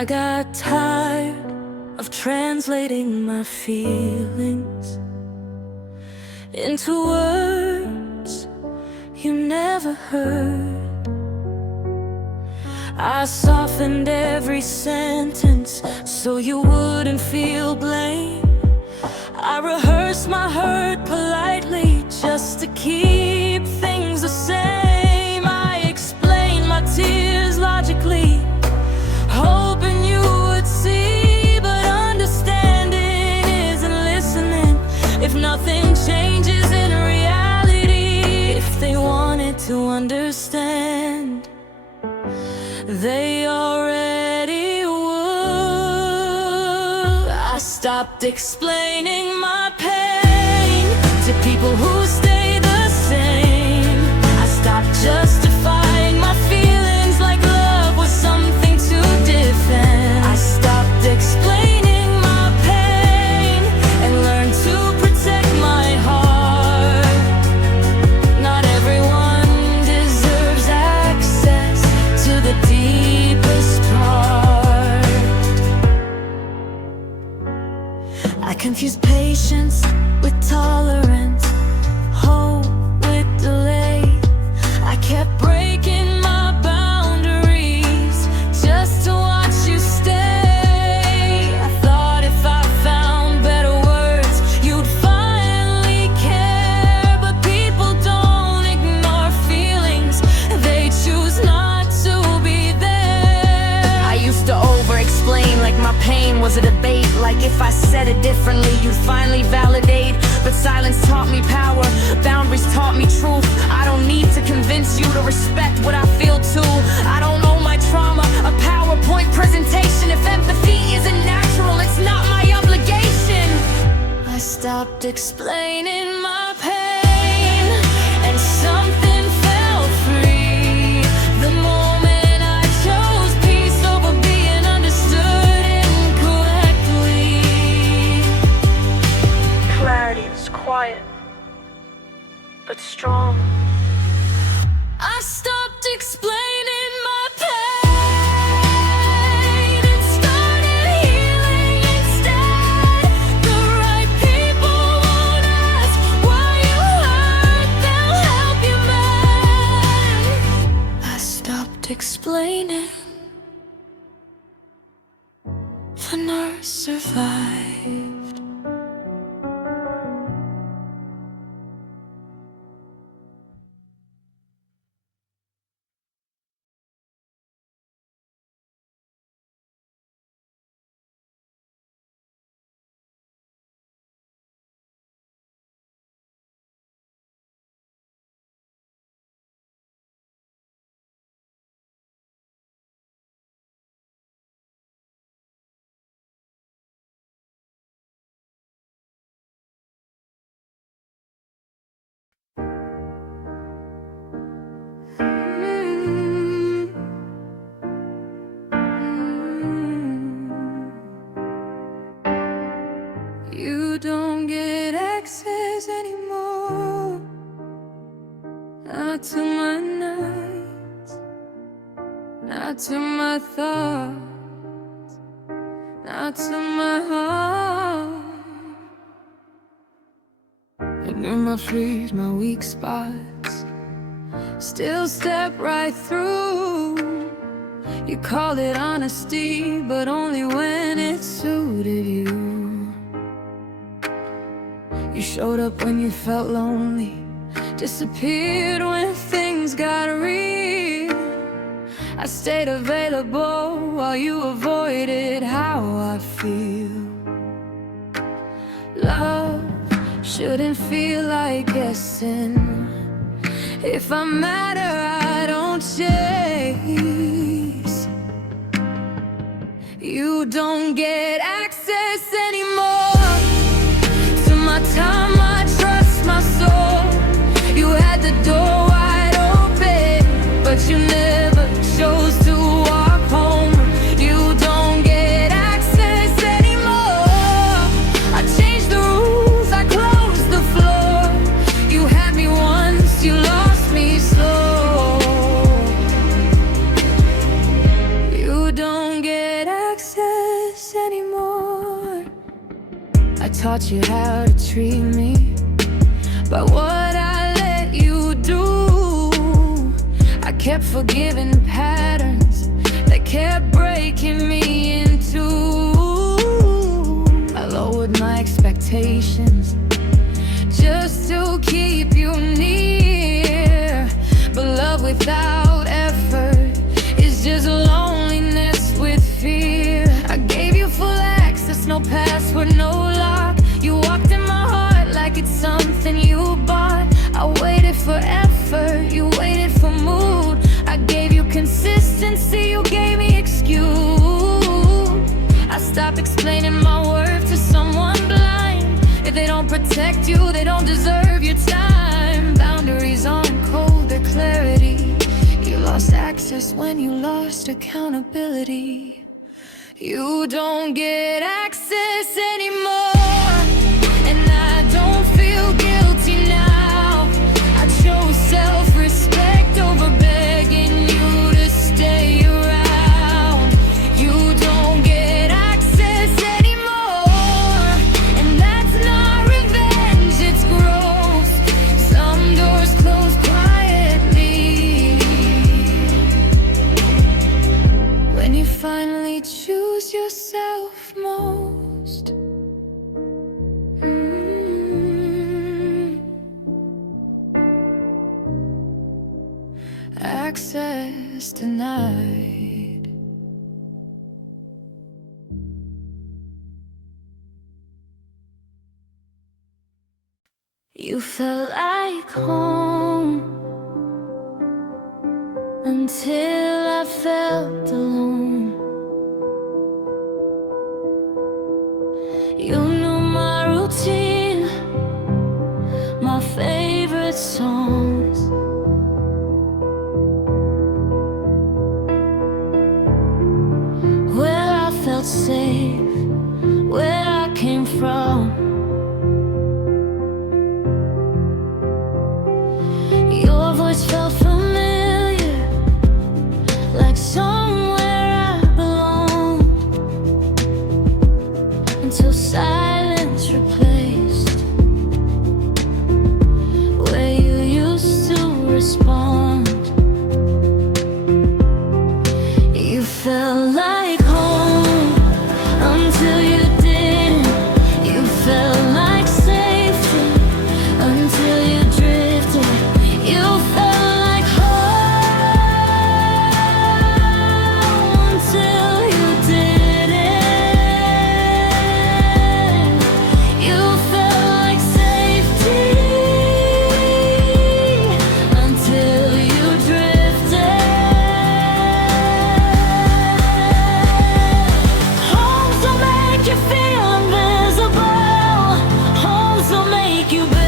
I got tired of translating my feelings into words you never heard. I softened every sentence so you wouldn't feel blame. I rehearsed my hurt politely just to keep things the same. I explained my tears logically, hoping you would see, but understanding isn't listening. If nothing changes in reality, if they wanted to understand, they already would. I stopped explaining my pain to people who stay the same. I stopped justifying my feelings like love was something to defend. I stopped explaining my pain and learned to protect my heart. Not everyone deserves access to the deepest part. I confused patience with tolerance, hope with delay. I kept breaking my boundaries just to watch you stay. I thought if I found better words, you'd finally care. But people don't ignore feelings, they choose not to be there. I used to over-explain like my pain was a debate, like if I said it differently, you'd finally validate. But silence taught me power, boundaries taught me truth. I don't need to convince you to respect what I feel too. I don't owe my trauma a PowerPoint presentation. If empathy isn't natural, it's not my obligation. I stopped explaining my pain and something felt free. The moment I chose peace over being understood incorrectly. Clarity is quiet, but strong. I stopped explaining my pain and started healing instead. The right people won't ask why you hurt, they'll help you mend. I stopped explaining. The nurse survived. You don't get access anymore, not to my nights, not to my thoughts, not to my heart. And in my freeze, my weak spots, still step right through. You call it honesty, but only when it suited you. You showed up when you felt lonely, disappeared when things got real. I stayed available while you avoided how I feel. Love shouldn't feel like guessing. If I matter, I don't chase. You don't get access anymore to my time, my trust, my soul. You had the door wide open, but you never chose to walk home. You don't get access anymore. I changed the rules, I closed the floor. You had me once, you lost me slow. You don't get access I taught you how to treat me, but what I let you do, I kept forgiving patterns that kept breaking me in two. I lowered my expectations just to keep you near, but love without effort is just loneliness with fear. I gave you full access, no password, no lock. You walked in my heart like it's something you bought. I waited for effort, you waited for mood. I gave you consistency, you gave me excuse. I stopped explaining my worth to someone blind. If they don't protect you, they don't deserve your time. Boundaries aren't cold, they're clarity. You lost access when you lost accountability. You don't get access anymore, and I don't feel guilty now. I chose self-respect over begging you to stay around. You don't get access anymore, and that's not revenge, it's growth. Some doors close quietly when you finally choose yourself most. Access denied. You felt like home until I felt alone. You knew my routine, my favorite songs. Where I felt safe, where I came from. Your voice felt familiar, like somewhere I belong. Until silence replaced where you used to respond. You felt like home until you didn't. You felt like safety until you drifted. You felt like home until you didn't. You felt like safety until you drifted. Homes will make you feel invisible. Homes will make you big.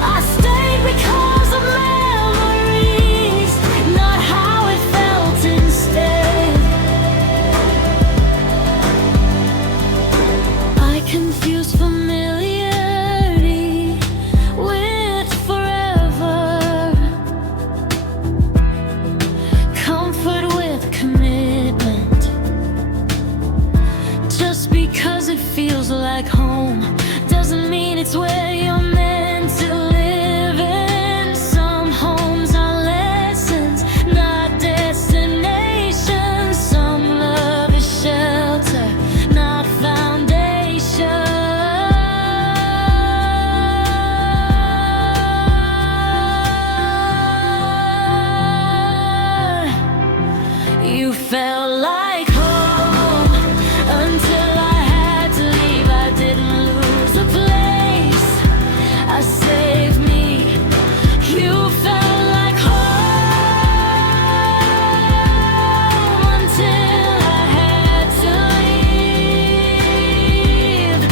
I stayed because of memories, not how it felt instead. I confused familiarity with forever, comfort with commitment. Just because it feels like home doesn't mean it's where you're meant to live in. Some homes are lessons, not destinations. Some love is shelter, not foundation. You felt like home until I had to leave. I didn't lose a place. I saved me. You felt like home until I had to leave.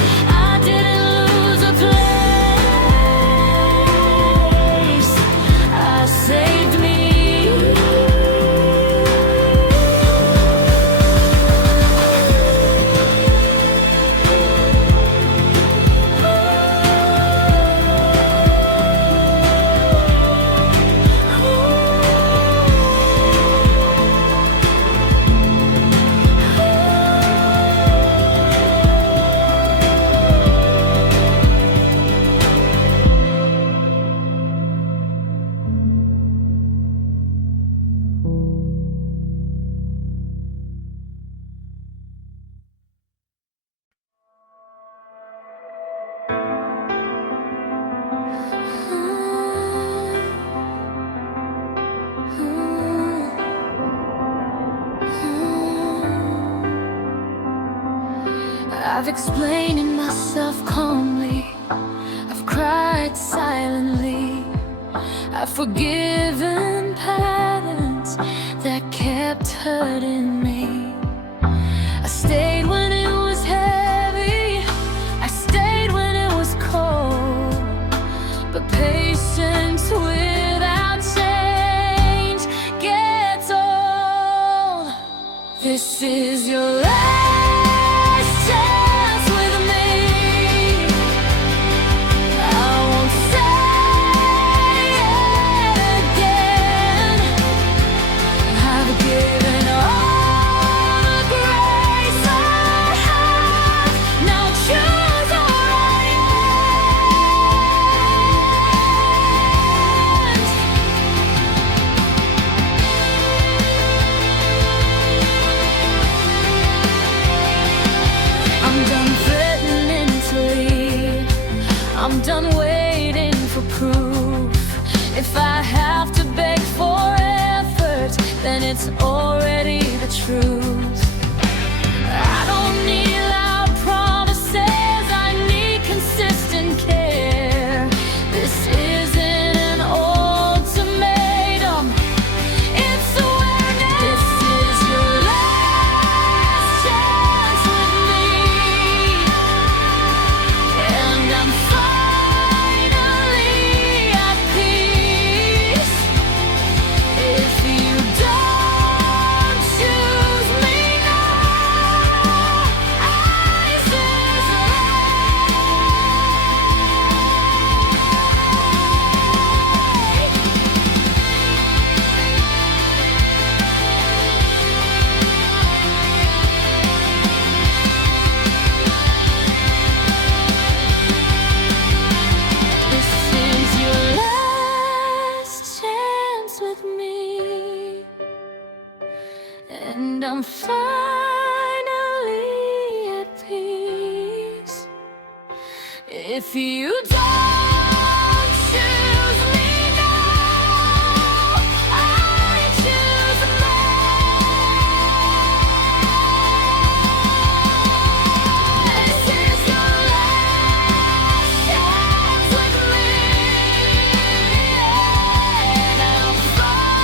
I didn't lose a place. I saved me. I've explained myself calmly, I've cried silently, I've forgiven patterns that kept hurting me. I stayed when it was heavy, I stayed when it was cold, but patience without change gets old. This is your last chance with me. I won't say it again. I've given all the grace I have. Now choose your end. I'm done threatening to leave, I'm done waiting for proof. If I have to beg for effort, then it's already the truth. I don't need loud promises, I need consistent care. This isn't an ultimatum, it's awareness. This is your last chance with me, and I'm finally at peace. If you don't choose me now, ice is This is your last chance with me, and I'm finally at peace. If you don't choose me now, I choose This is your last chance with me, and I'm finally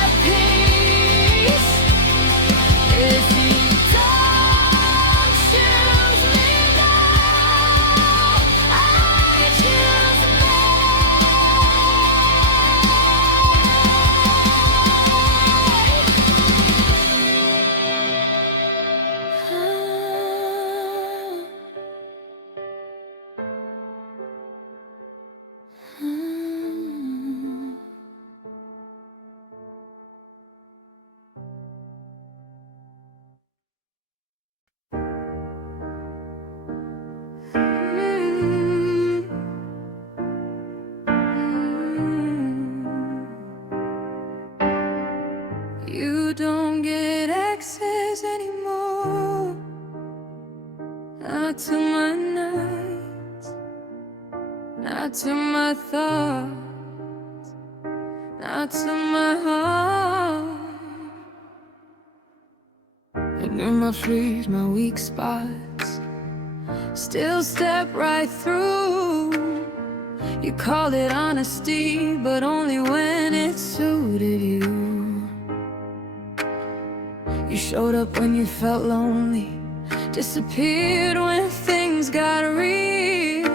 at peace. If you don't choose me now, I choose You don't get access anymore, not to my nights, not to my thoughts, not to my heart. And in my freeze, my weak spots, still step right through. You call it honesty, but only when it suited you. You showed up when you felt lonely, disappeared when things got real.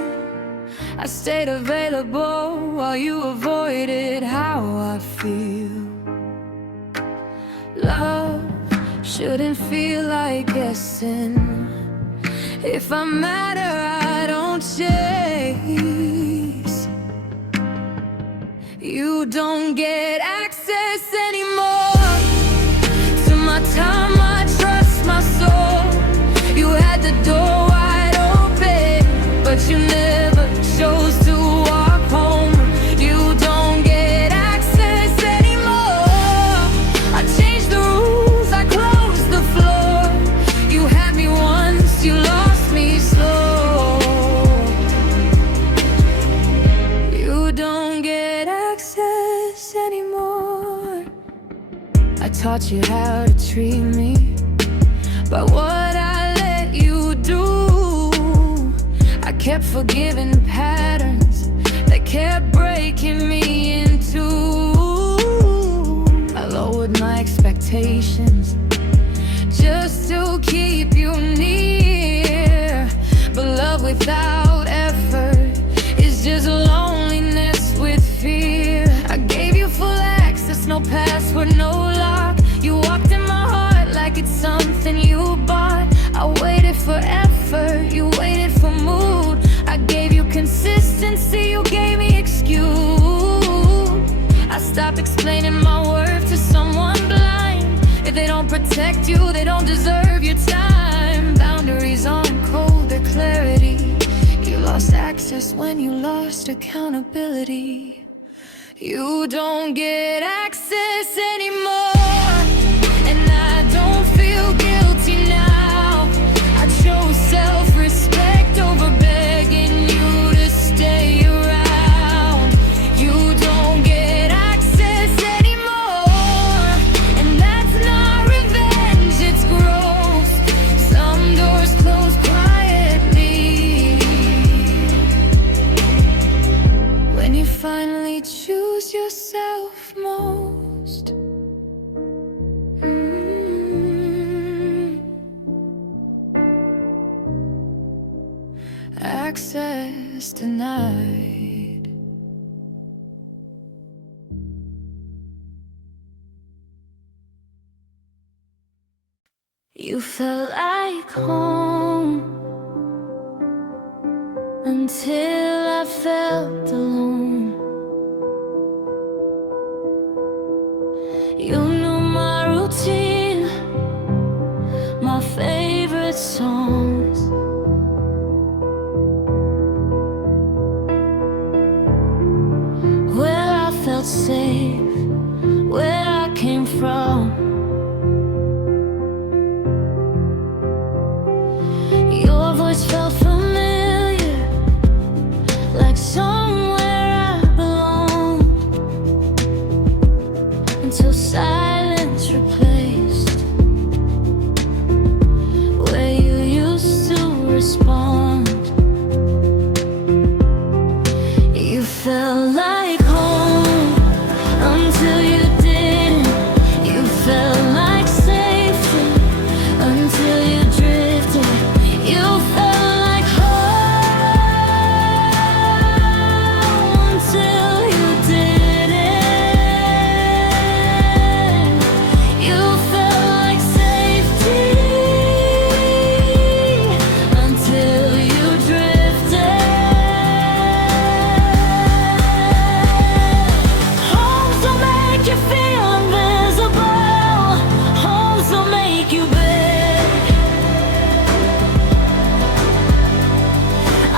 I stayed available while you avoided how I feel. Love shouldn't feel like guessing. If I matter, I don't chase. You don't get access anymore to my time, my trust, my soul. You had the door wide open, but you never chose to walk home. You don't get access anymore. I changed the rules, I closed the floor. You had me once, you lost me slow. You don't get access anymore. I taught you how to treat me, but what I kept forgiving patterns that kept breaking me in two. I lowered my expectations just to keep you near. But love without effort is just loneliness with fear. I gave you full access, no password, no lock. You walked in my heart like it's something you bought. I waited for effort, you waited for mood. I gave you consistency, you gave me excuse. I stopped explaining my worth to someone blind. If they don't protect you, they don't deserve your time. Boundaries aren't cold, they're clarity. You lost access when you lost accountability. You don't get access anymore, and I don't feel guilty now. I chose self-respect over begging you to stay around. You don't get access anymore, and that's not revenge, it's growth. Some doors close quietly when you finally choose yourself most. Access denied. You felt like home until I felt alone. You knew my routine, my favorite songs. Where I felt safe, where I came from. Your voice felt familiar, like somewhere I belong. Until silence replaced where you used to respond. You felt like home until you didn't. You felt like safety until you drifted. You felt like home until you didn't. You felt like safety until you drifted. Homes will make you feel invisible. Homes will make you big.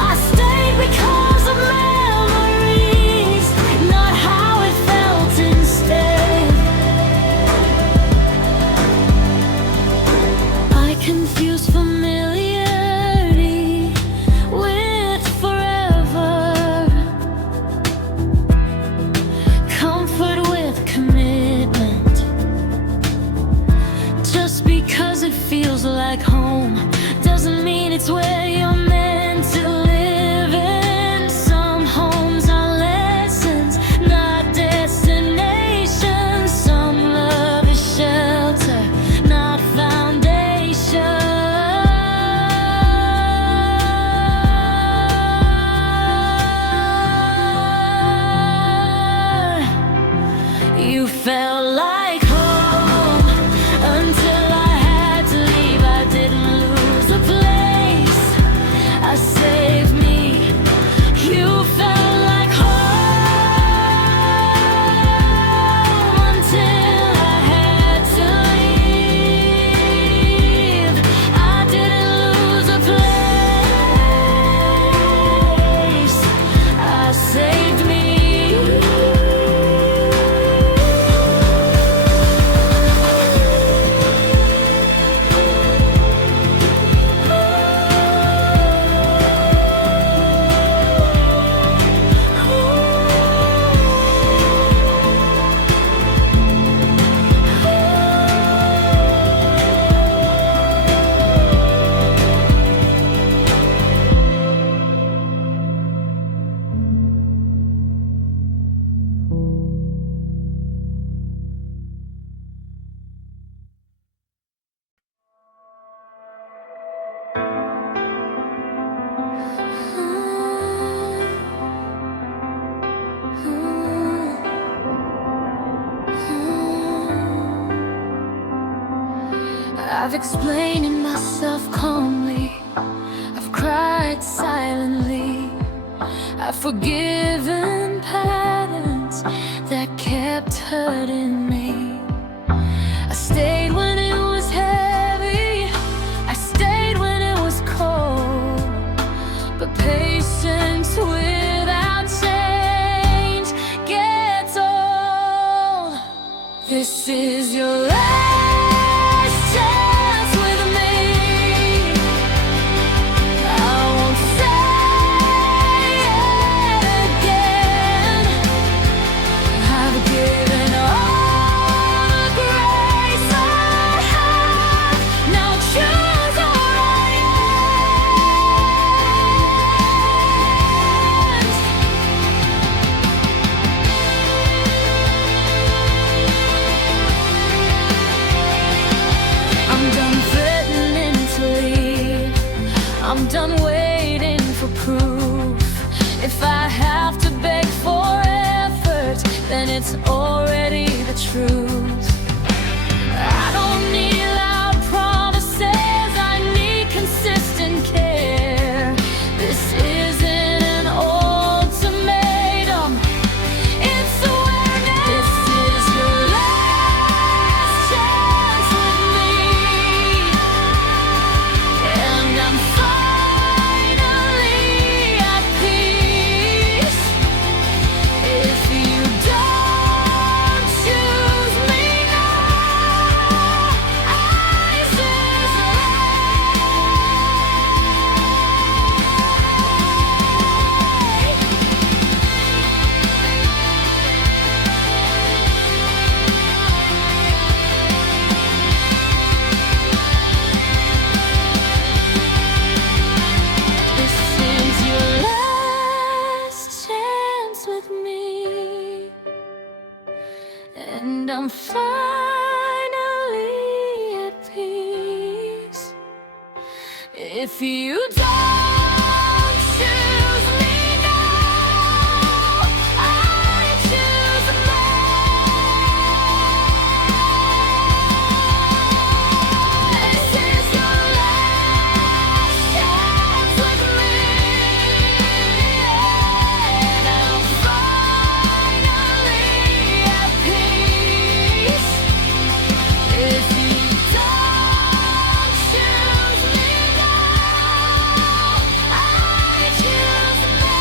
I stayed because of memories, not how it felt instead. I confuse familiarity with forever, comfort with commitment. Just because it feels like home doesn't mean it's where you're meant to live in. Some homes are lessons, not destinations. Some love is shelter, not foundation. You felt like home until I had to leave. I didn't lose the place, I've explained it myself calmly, I've cried silently, I've forgiven patterns that kept hurting me. I stayed when it was heavy, I stayed when it was cold, but patience without change gets old. This is your last chance with me. I won't say it again. I've given all the grace I have. Now choose your I'm done threatening to leave, I'm done waiting for proof. If I have to beg for effort, then it's already the truth. I don't need loud promises, I need consistent care. This isn't an ultimatum, it's awareness. This is your last chance with me, and I'm finally at peace. If you don't choose me now, ice is This is your last chance with me, and I'm finally at peace. If you don't choose me now, I choose me. This is your last chance with me, and I'm finally at peace. If you don't choose me now, I choose me.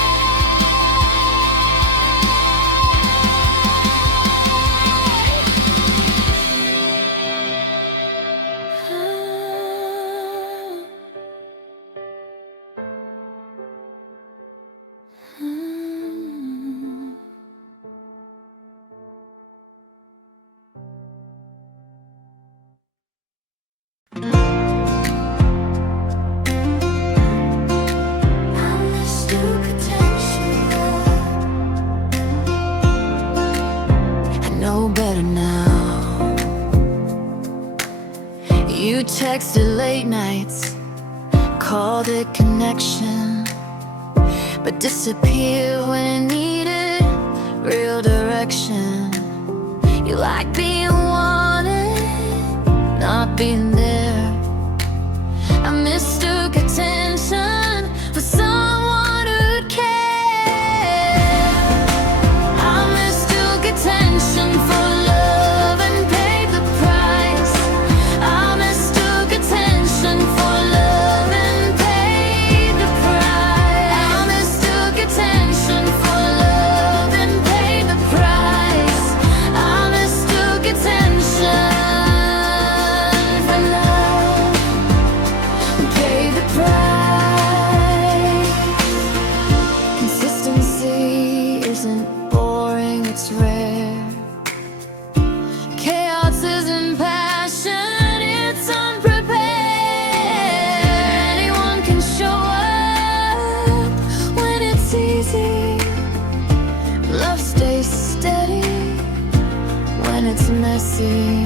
I know better now. You texted late nights, called it connection, but disappeared when it needed real direction. You like being wanted, not being there. I mistook attention for someone who'd care. I mistook attention for love and paid the price. I mistook attention for love and paid the price. I mistook attention for love and paid the price. I mistook attention for love and paid the price. Consistency isn't boring, it's rare. Chaos isn't passion, it's unprepared. Anyone can show up when it's easy. Love stays steady when it's messy.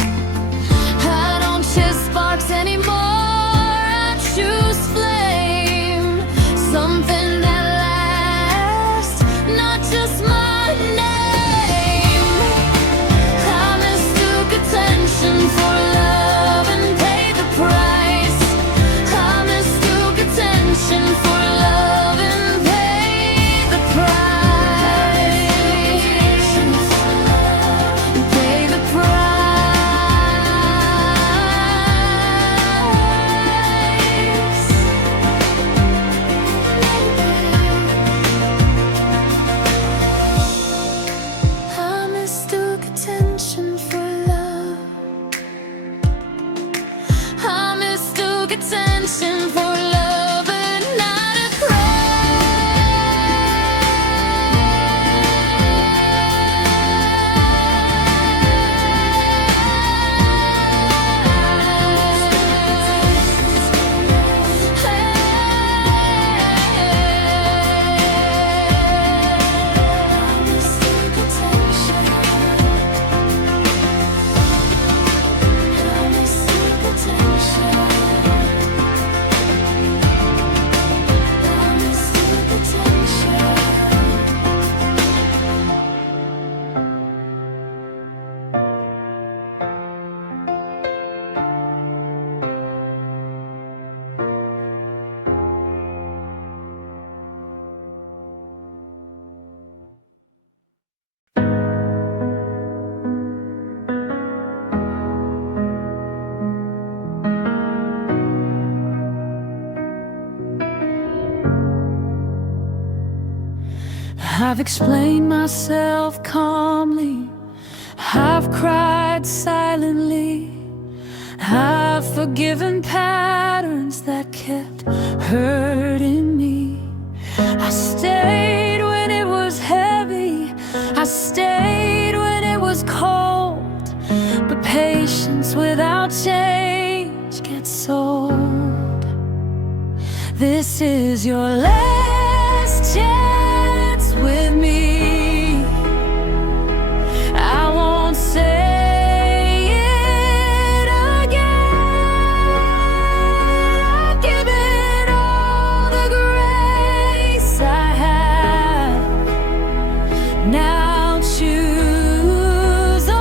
I don't chase sparks anymore, I choose flame. Something that lasts, not just my name. I mistook attention for love and paid the attention for love and not a I've explained myself calmly, I've cried silently, I've forgiven patterns that kept hurting me. I stayed when it was heavy, I stayed when it was cold, but patience without change gets old. This is your last chance with me. I won't say it again. I've given all the grace I have. Now choose, or I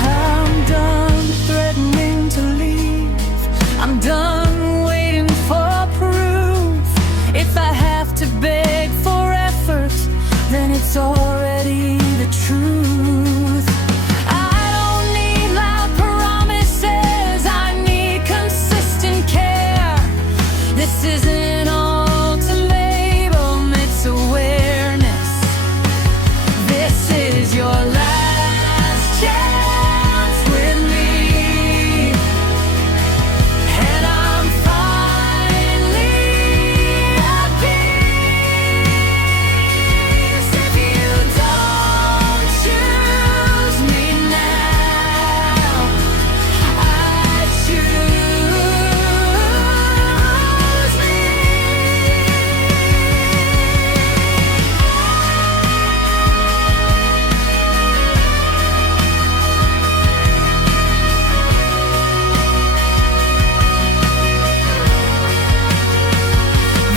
I'm done threatening to leave. I'm done waiting for proof. If I have to beg for effort, then it's already the truth. I don't need loud promises, I need consistent care. This isn't an ultimatum, it's awareness. This is your last chance with me, and I'm finally at peace. If you don't choose me now, I choose me.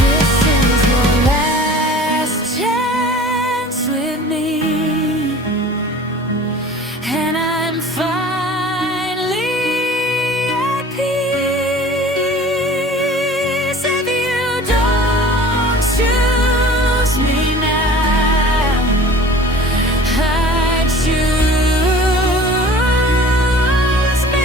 This is your last chance with me, and I'm finally at peace. If you don't choose me now, I choose me.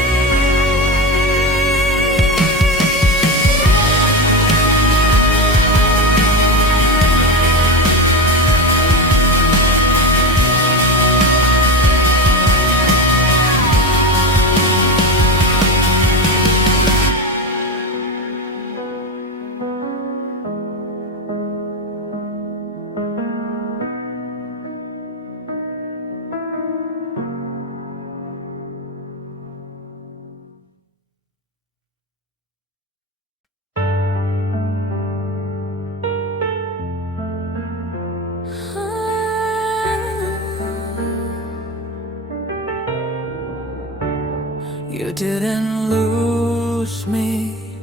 You didn't lose me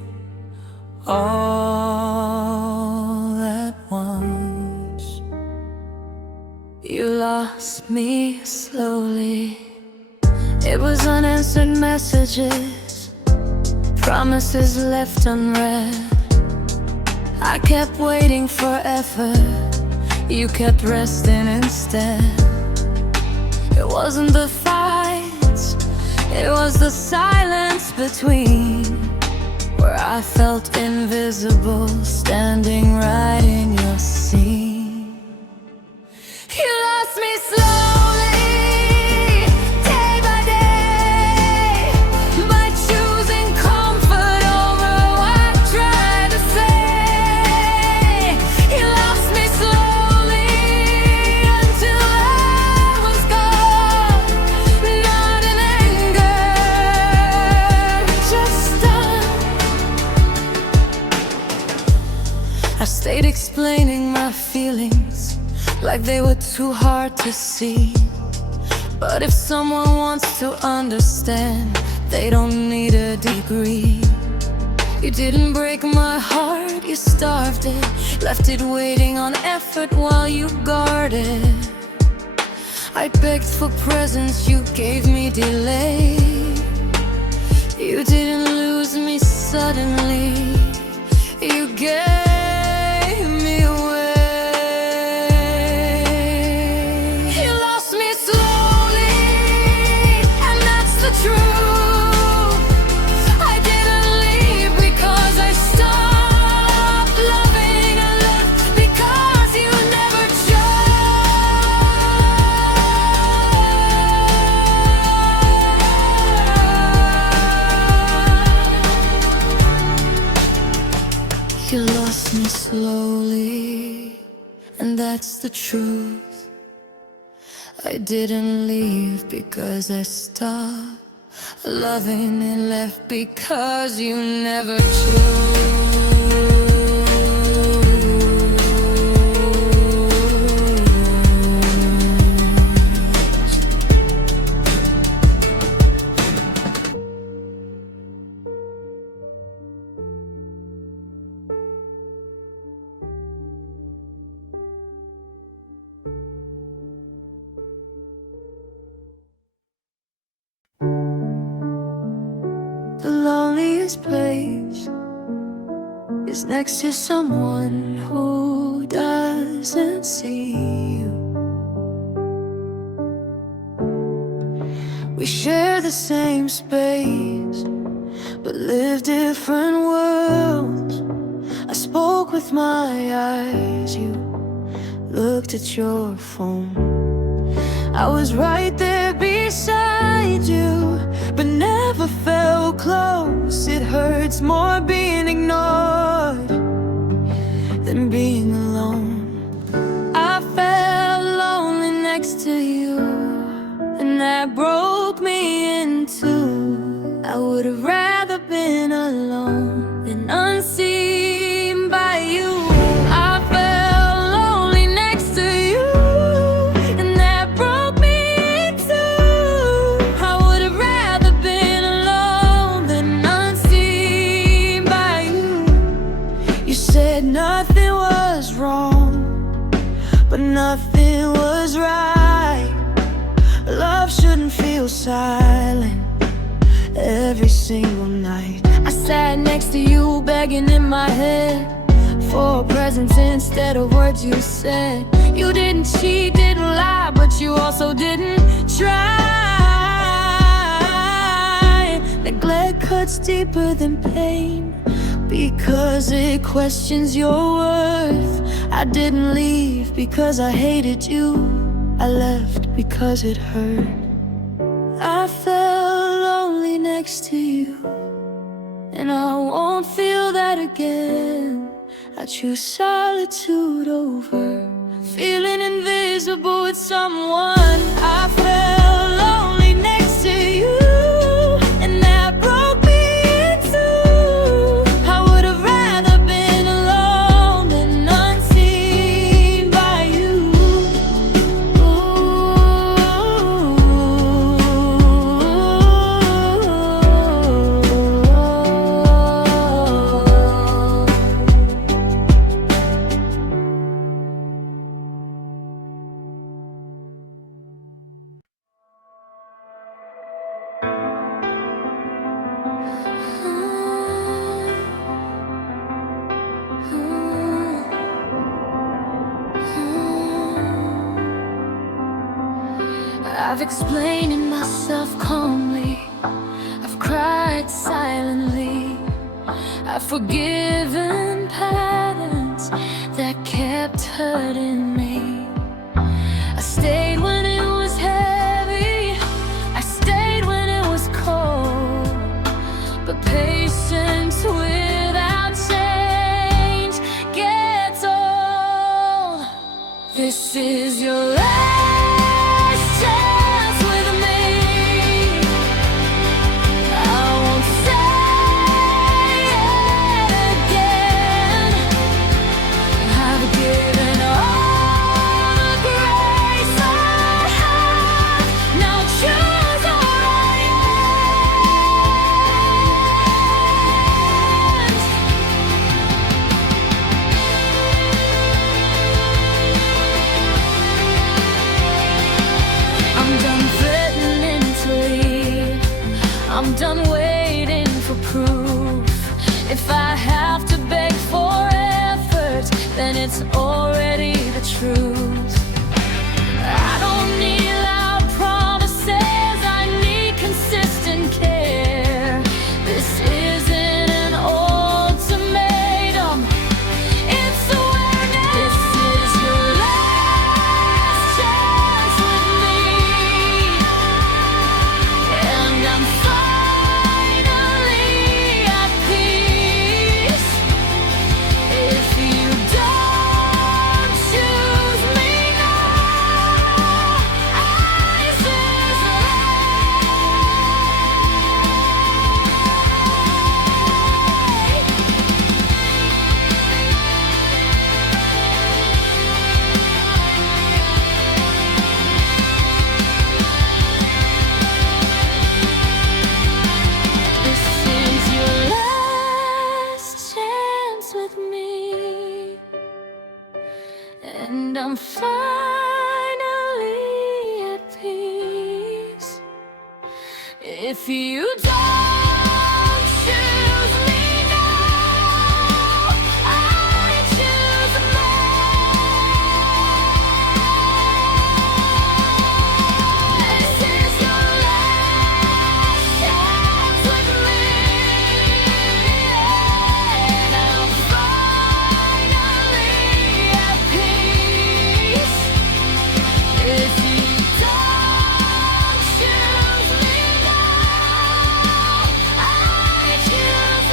all at once. You lost me slowly. It was unanswered messages, promises left unread. I kept waiting for effort, you kept resting instead. It wasn't the fights, It was the silence between, where I felt invisible, standing right in your scene. You lost me slowly, day by day, by choosing comfort over what I tried to say. You lost me slowly until I was gone, not in anger, just done. I stayed explaining my feelings like they were too hard to see. But if someone wants to understand, they don't need a degree. You didn't break my heart, you starved it, left it waiting on effort while you guarded. I begged for presents, you gave me delay. You didn't lose me suddenly, you gave me away. You lost me slowly, and that's the truth. I didn't leave because I stopped loving. I left because you never chose. You lost me slowly, and that's the truth. I didn't leave because I stopped loving, and left because you never chose. The loneliest place is next to someone who doesn't see you. We share the same space, but live different worlds. I spoke with my eyes, you looked at your phone. I was right there beside you, but never felt close. It hurts more being ignored than being alone. I felt lonely next to you, and that broke me in two. I would have rather been alone than unseen by you. I felt lonely next to you, and that broke me in two. I would have rather been alone than unseen by you. You said nothing was wrong, but nothing was right. Love shouldn't feel silent every single night. I sat next to you, begging in my head for presents instead of words you said. You didn't cheat, didn't lie, but you also didn't try. Neglect cuts deeper than pain, because it questions your worth. I didn't leave because I hated you, I left because it hurt. I felt lonely next to you, and I won't feel that again. I choose solitude over feeling invisible with someone. I felt lonely next to you, and that broke me in two. I would have rather been alone than unseen by you. I've explained myself calmly, cried silently. I've forgiven patterns that kept hurting me. I stayed when it was heavy, I stayed when it was cold. But patience without change gets old. This is your last chance with me. I won't say it again. I've given all the grace I have. Now choose the right end. I'm done threatening to leave. I'm done waiting for proof. If I have to beg for effort, then it's already the truth. I don't need loud promises, I need consistent care. This isn't an ultimatum, it's awareness. This is your last chance with me, and I'm finally at peace. If you don't choose me now, ice is This is your last chance with me, and I'm finally at peace. If you don't choose me now, I choose This is your last chance with me, and I'm finally at peace. If you don't choose me now, I choose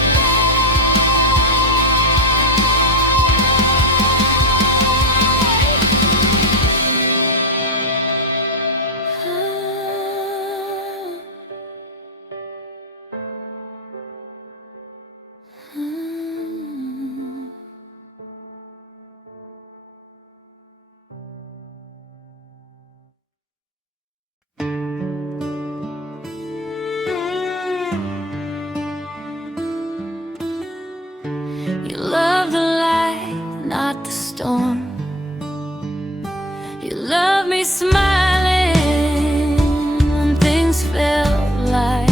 You love the light, not the storm. You love me smiling when things felt light,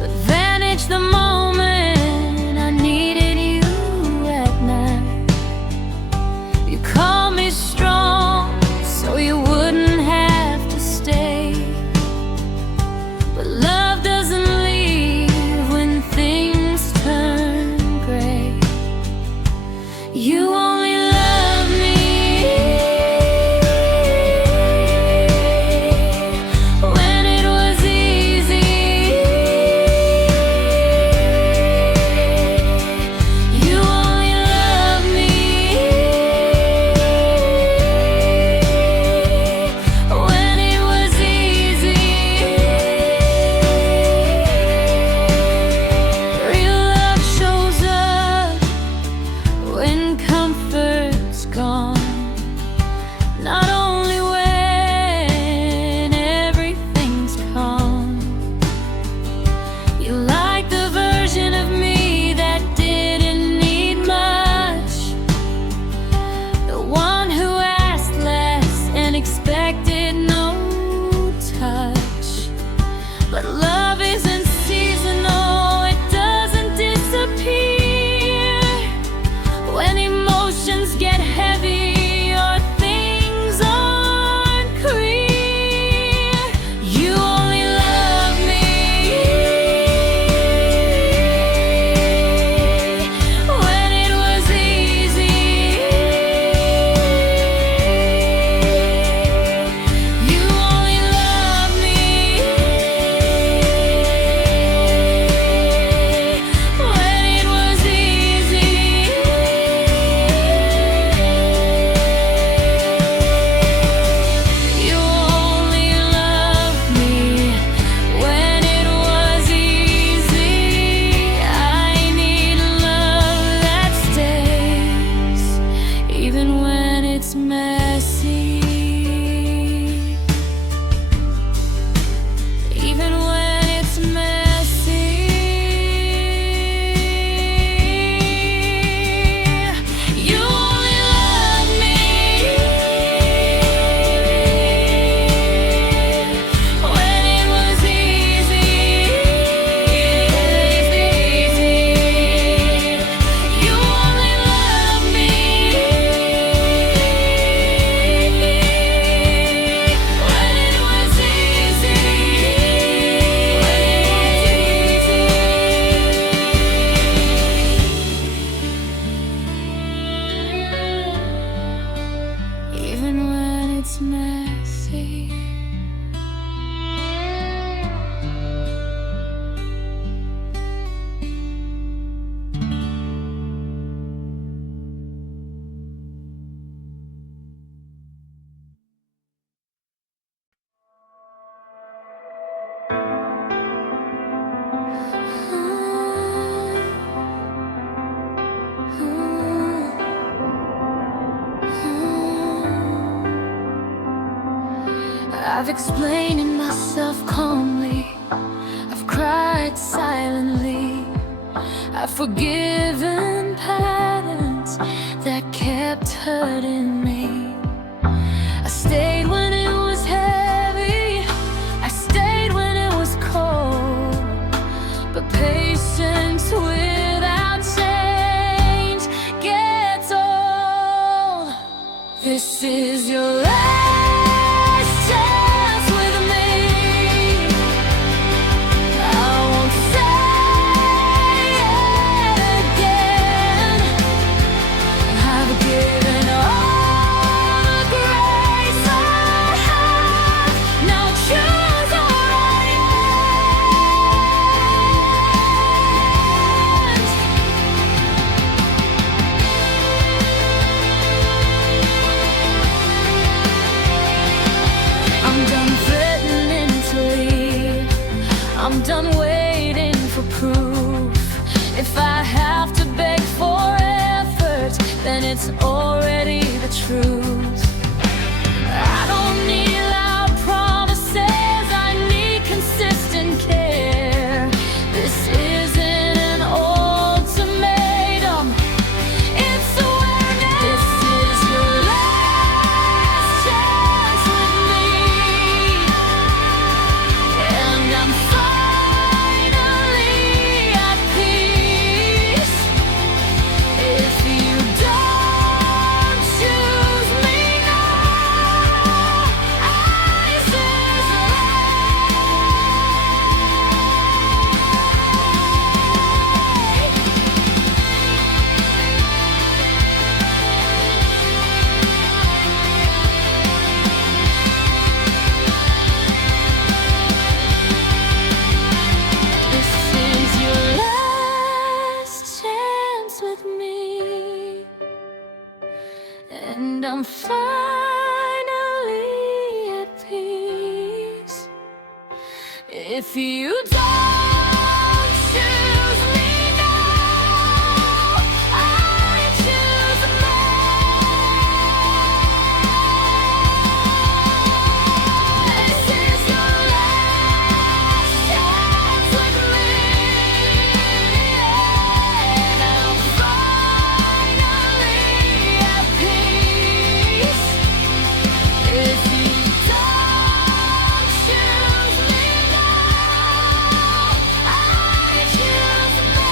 but vanished the moment I needed you at night. You called me strong so you wouldn't have to stay, but love doesn't leave when things turn gray. You only love me when it was easy. You only love me when it was easy. Real love shows up when comfort's gone, not only when everything's calm. You like the version of me that didn't need much, the one who asked less and expected no touch. But love isn't seasonal, it doesn't disappear when emotions get heavy or things aren't clear. You only love me I've explained myself calmly, I've cried silently, I've forgiven patterns that kept hurting me. I stayed when it was heavy, I stayed when it was cold, but patience without change gets old. This is your last chance with me. I won't say it again. I've given all the grace I have. Now choose your right hand. I'm done threatening to leave, I'm done waiting for proof. If I have to beg for effort, then it's already the truth. I don't need loud promises, I need consistent care. This isn't an ultimatum, it's awareness. This is your last chance with me, and I'm finally at peace. If you don't choose me now, ice is This is your last chance with me, and I'm finally at peace. If you don't choose me now, I choose me. This is your last chance with me, and I'm finally at peace. If you don't choose me now, I choose me.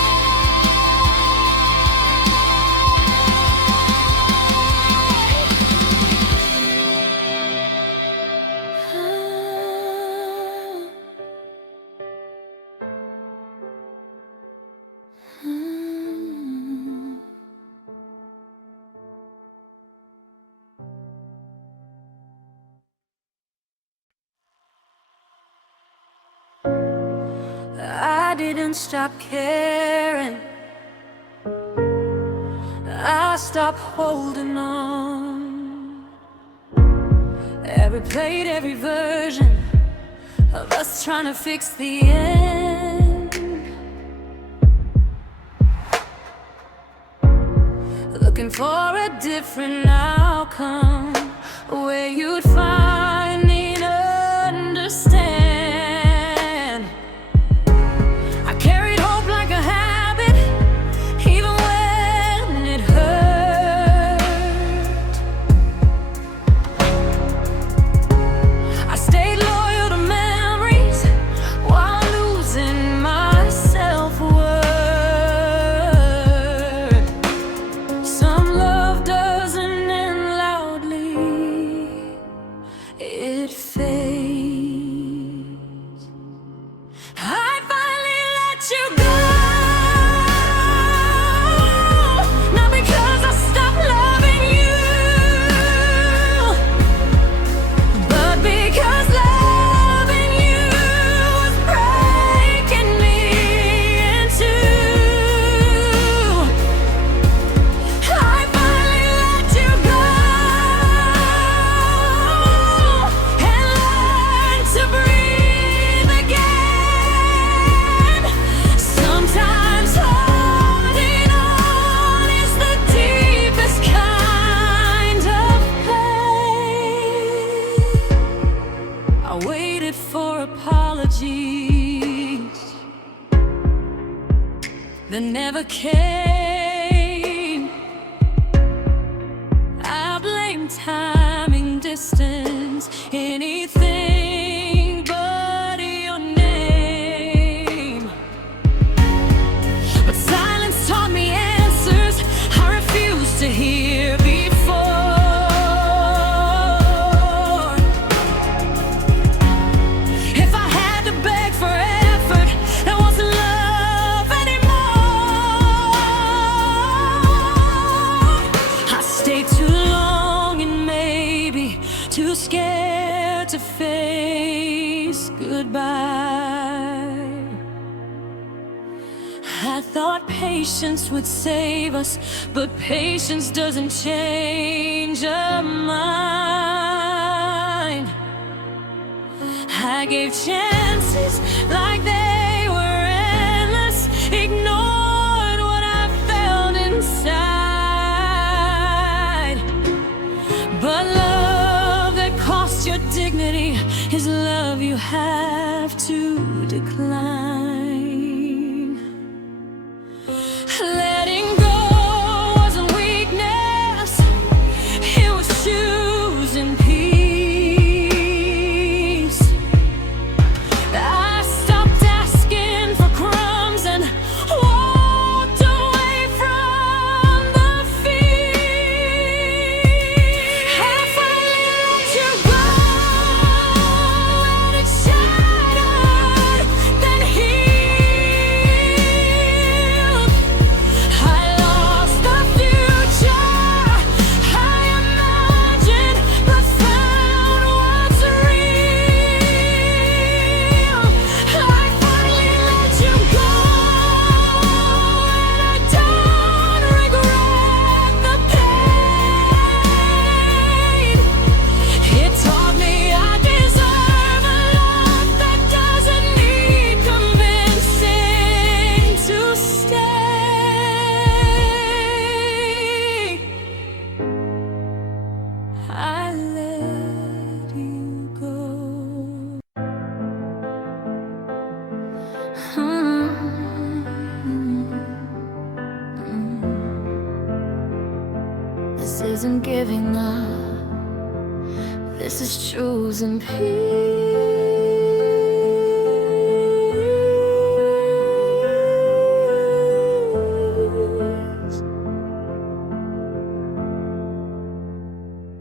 I didn't stop caring, I stopped holding on. Every plate, every version of us trying to fix the end, looking for a different outcome, where you'd finally understand. I carried hope like a habit, even when it hurt. I stayed loyal to memories while losing my self-worth. Some love doesn't end loudly, that never came. I blame timing, distance, anything but your name. But silence taught me answers I refused to hear before. If I had to beg for effort, that wasn't love anymore. I stayed too long and maybe too scared to face goodbye. I thought patience would save us, but patience doesn't change a mind. I gave chances like they were endless, ignored what I felt inside. But love that costs your dignity is love you have to decline. Letting go wasn't weakness, it was choosing peace. I stopped asking for crumbs and walked away from the feast. I finally let you go, and it shattered, then healed. I lost the future I imagined, but found what's real. I finally let you go, and I don't regret the pain. It taught me I deserve a love that doesn't need convincing to stay. I let you go. This isn't giving up, this is choosing peace.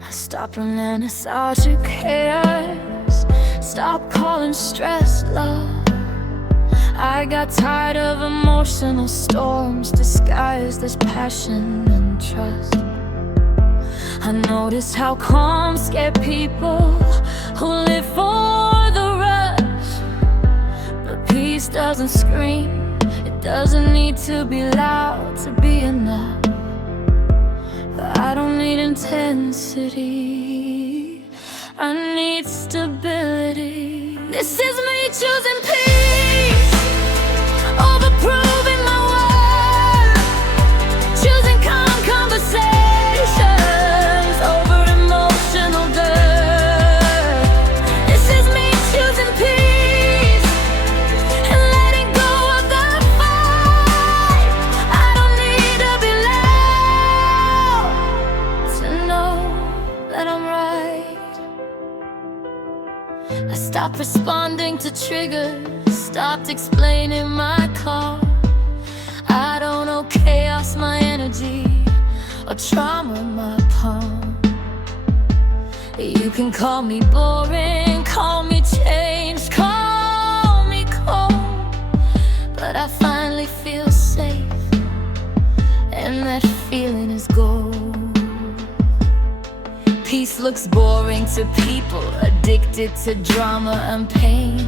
I stopped romanticizing chaos, stop calling stress love. I got tired of emotional storms disguised as passion and trust. I noticed how calm scared people who live for the rush. But peace doesn't scream, it doesn't need to be loud to be enough. But I don't need intensity, I need stability. This is me choosing peace over proving my worth, choosing calm conversations over emotional dirt. This is me choosing peace and letting go of the fight. I don't need to be loud to know that I'm right. I stopped responding to triggers, stopped explaining my call. I don't know chaos my energy, or trauma my palm. You can call me boring, call me changed, call me cold, but I finally feel safe, and that feeling is gold. Peace looks boring to people addicted to drama and pain,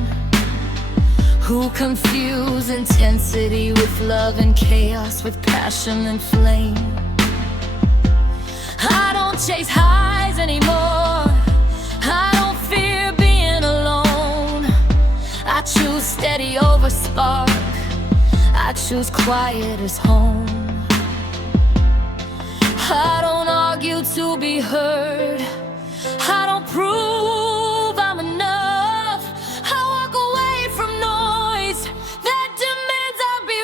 who confuse intensity with love and chaos with passion and flame. I don't chase highs anymore, I don't fear being alone. I choose steady over spark, I choose quiet as home. I don't argue to be heard, I don't prove I'm enough. I walk away from noise that demands I be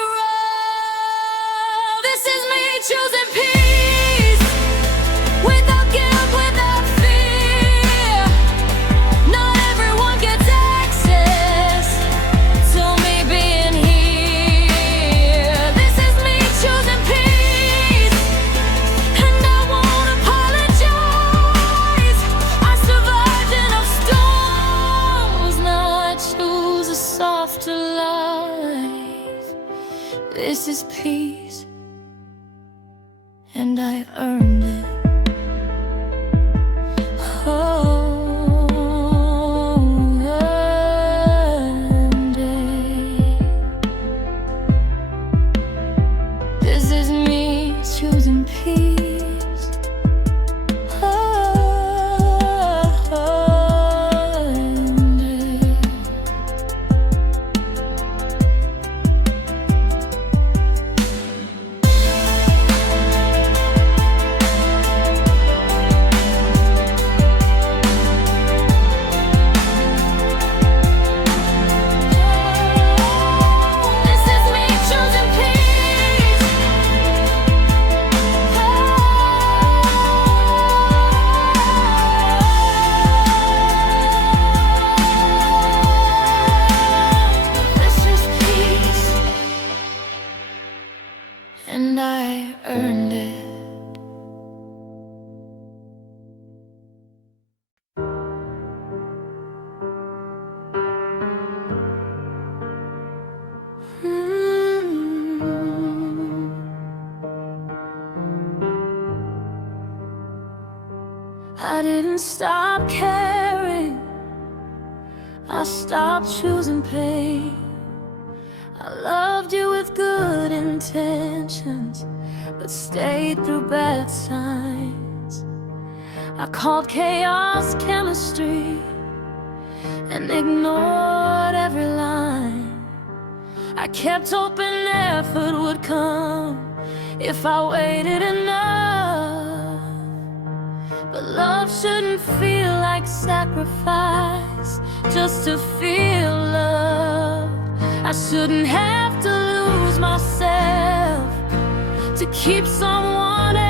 This is peace, and I earned it. Oh, earned it. This is me choosing peace. And I earned it. I didn't stop caring, I stopped choosing pain. I loved you with good intentions, but stayed through bad signs. I called chaos chemistry and ignored every line. I kept hoping effort would come if I waited enough. But love shouldn't feel like sacrifice just to feel love. I shouldn't have to lose myself to keep someone else.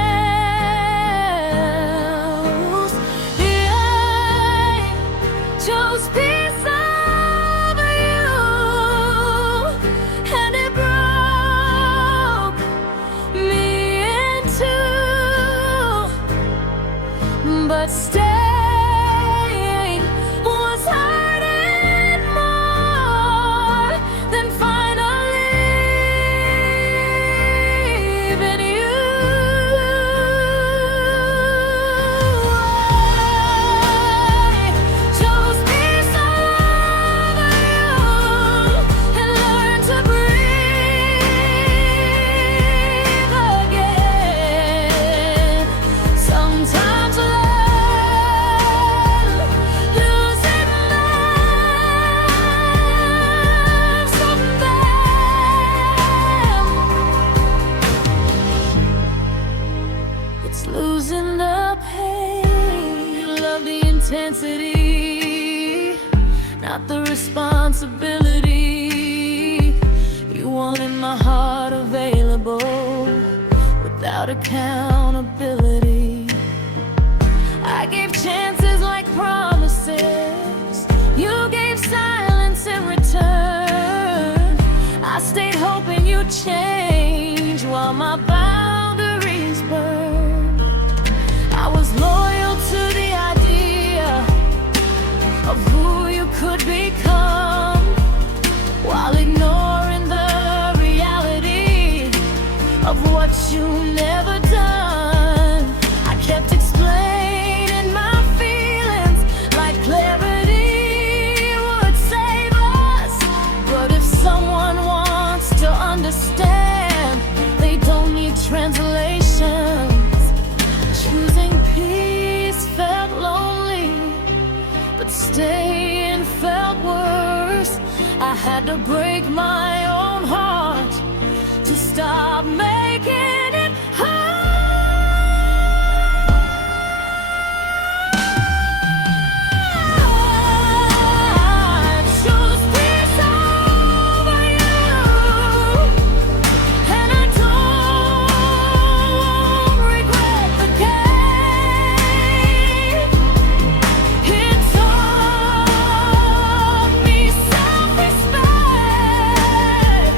I chose peace over you, and it broke me in two. But staying was hurting more than finally leaving you. I chose peace over you and learned to breathe again. Sometimes losing loves from them. It's losing the pain. Love the intensity, not the responsibility. You wanted my heart available without accountability. I gave chances like promises. You gave silence in return. I stayed hoping you'd change while my boundaries burned. I was loyal to the idea of who you could become, while ignoring the reality of what you never done. I kept explaining my feelings like clarity would save us. But if someone wants to understand, they don't need translations. Choosing peace felt lonely, but staying felt worse. I had to break my own heart to stop making it hurt. I chose peace over you, and I don't regret the game. It taught me self-respect.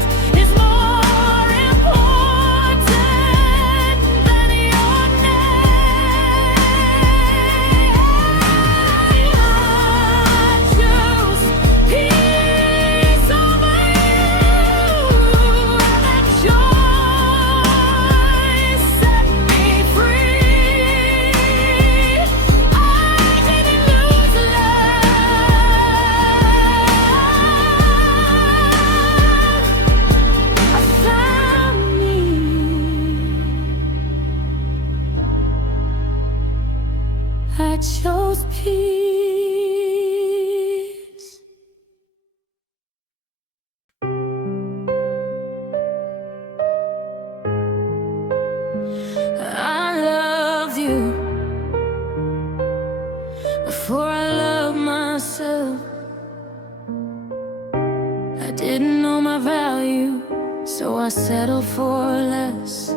I settled for less.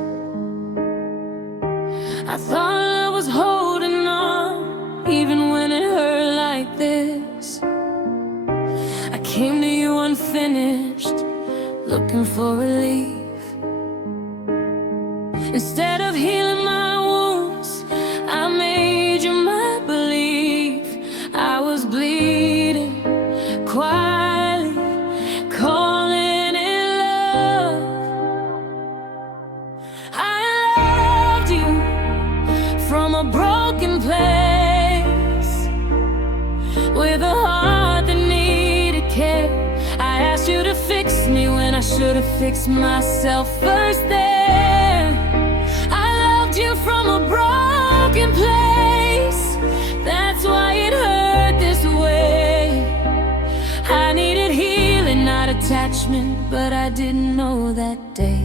I thought I was holding on, even when it hurt like this. I came to you unfinished, looking for relief. Instead of healing my wounds, I made you my belief. I was bleeding quietly, calling it love. I loved you from a broken place, with a heart that needed care. I asked you to fix me when I should have fixed myself first there. I loved you from a broken place, that's why it hurt this way. I needed healing, not attachment, but I didn't know that day.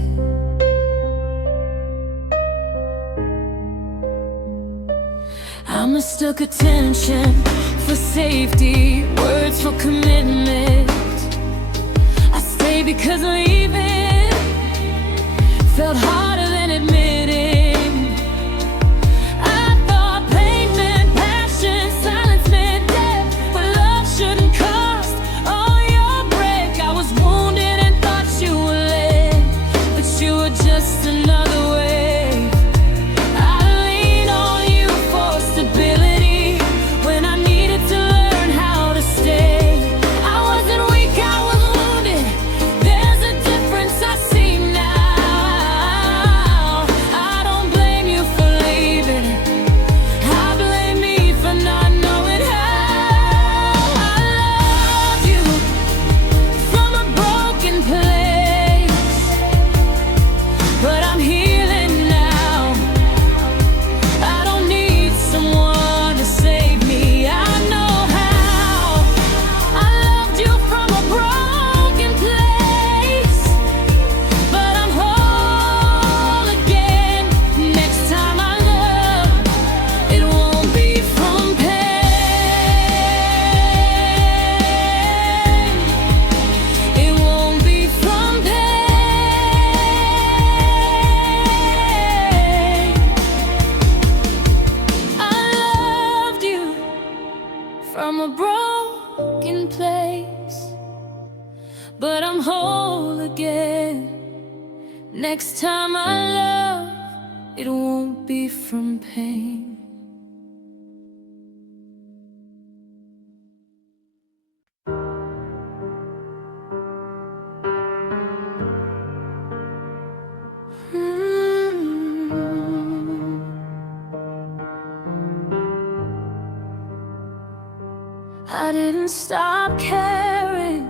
I mistook attention for safety, words for commitment. I stayed because leaving felt harder than admitting. I thought pain meant passion, silence meant death, but love shouldn't cost all your break. I was wounded and thought you were led, but you were just another wave. I leaned on you for stability when I needed to learn how to stay. I wasn't weak, I was wounded. There's a difference I see now. I don't blame you for leaving, I blame me for not knowing how. I love you from a broken place, but I'm healing now. I don't need someone to save me, I know how. I loved you from a broken place, but I'm whole again. Next time I love, it won't be from pain. It won't be from pain. I loved you from a broken place, but I'm whole again. Next time I love, it won't be from pain. I didn't stop caring,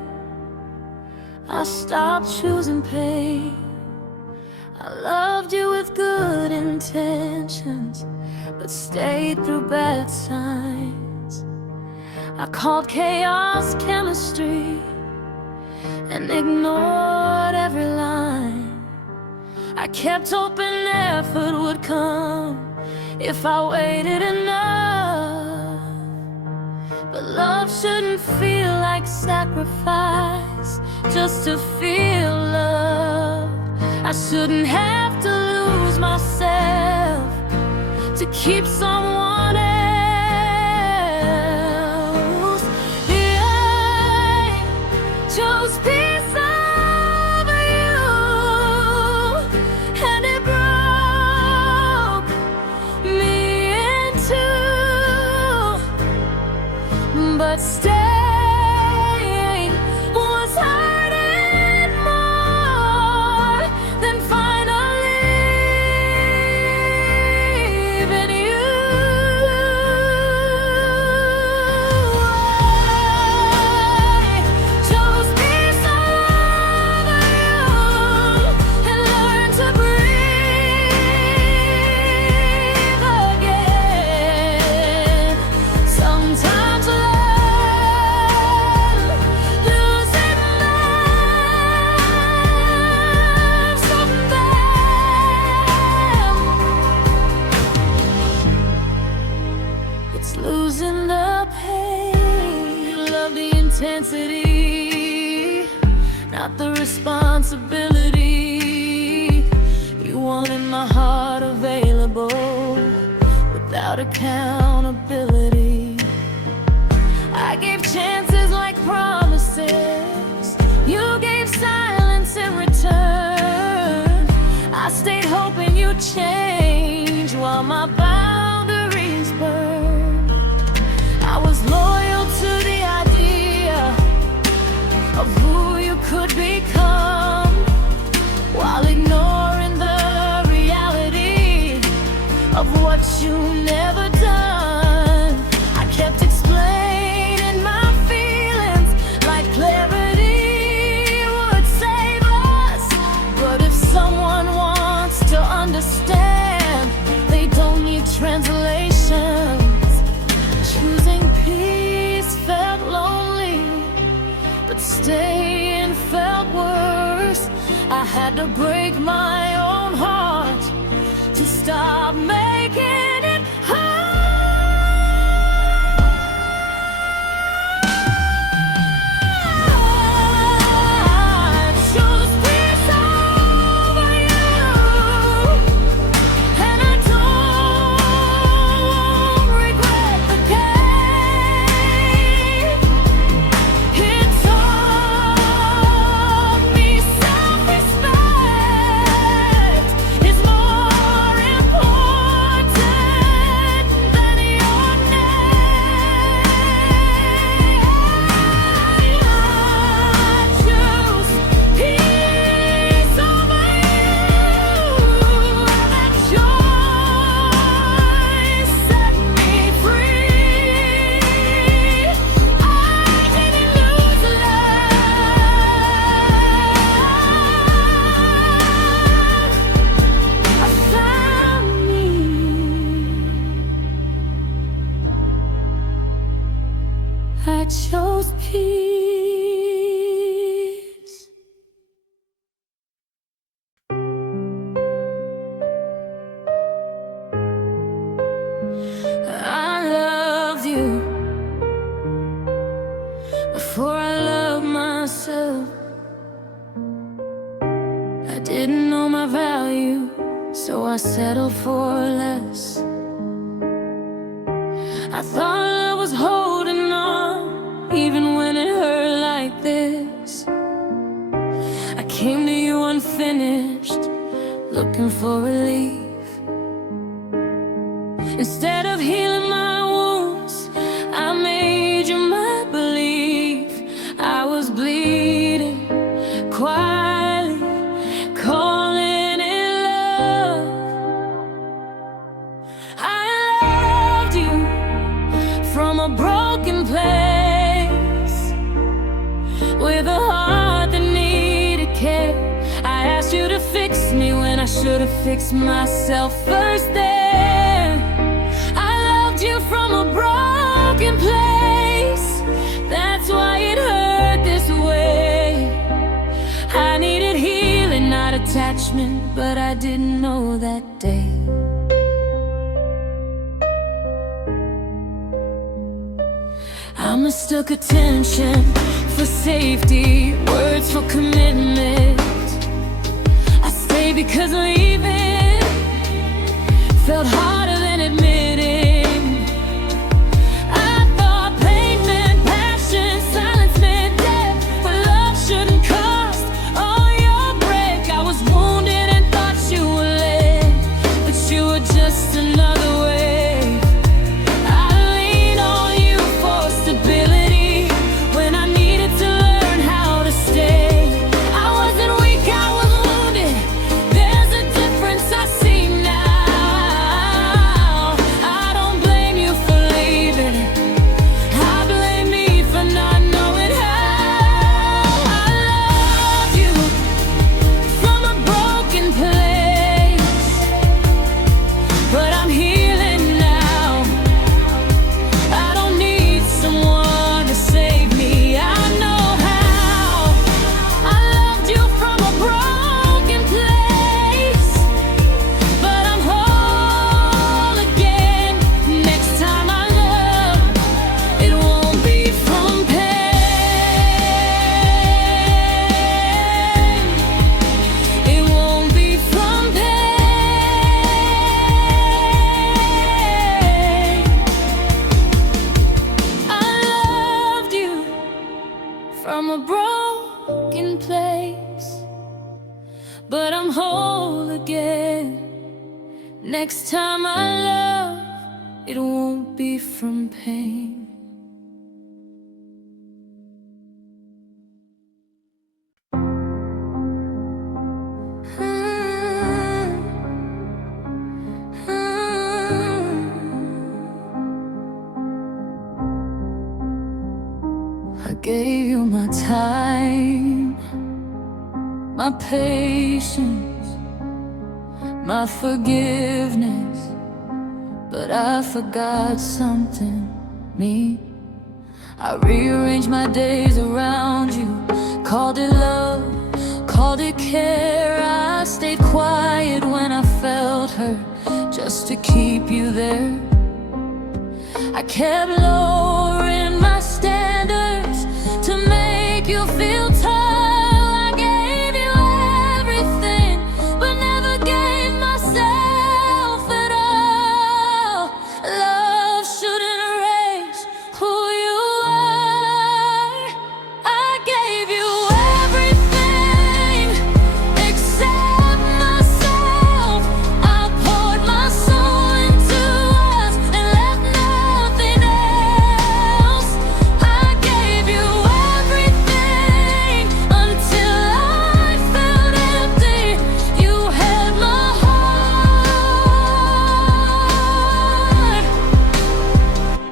I stopped choosing pain. I loved you with good intentions, but stayed through bad signs. I called chaos chemistry and ignored every line. I kept hoping effort would come if I waited enough. But love shouldn't feel like sacrifice just to feel love. I shouldn't have to lose myself to keep someone else. I chose peace over you, and it broke me in two. But staying was hurting more than finally leaving you. my heart available without accountability. I gave chances like promises. You gave silence in return. I stayed hoping you'd change while my boundaries burned. I was loyal to the idea of who you could become, while ignoring the reality of what you never done. I kept explaining my feelings like clarity would save us. But if someone wants to understand, they don't need translations. Choosing peace felt lonely, but staying felt worse. I had to break my own heart to stop making it hurt. I chose peace over you, and I don't regret the game. It taught me self-respect is more important than your name. I choose peace over you. That choice set me free. I didn't lose love, I found me. I chose peace. I loved you before I loved myself. I didn't know my value, so I settled for less. I thought I was holding on, even when it hurt like this. I came to you unfinished, looking for relief. Instead of healing my wounds, I made you my belief. I was bleeding quietly, calling it love. I loved you from a broken place, with a heart that needed care. I asked you to fix me when I should have fixed myself first there. I loved you from a broken place, that's why it hurt this way. I needed healing, not attachment, but I didn't know that day. I mistook attention for safety, words for commitment. I stayed because leaving felt harder than admitting. I thought pain meant passion, silence meant death, but love shouldn't cost all your break. I was wounded and thought you were led, but you were just another wave. I leaned on you for stability when I needed to learn how to stay. I wasn't weak, I was wounded. There's a but I'm whole again. Next time I love, it won't be from pain. I gave you my time, my patience, my forgiveness, but I forgot something, me. I rearranged my days around you, called it love, called it care. I stayed quiet when I felt hurt, just to keep you there. I kept lowering my standards to make you feel tall. I gave you everything, but never gave myself at all. Love shouldn't erase who you are. I gave you everything except myself. I poured my soul into us and left nothing else. I gave you everything until I felt empty. You held my heart,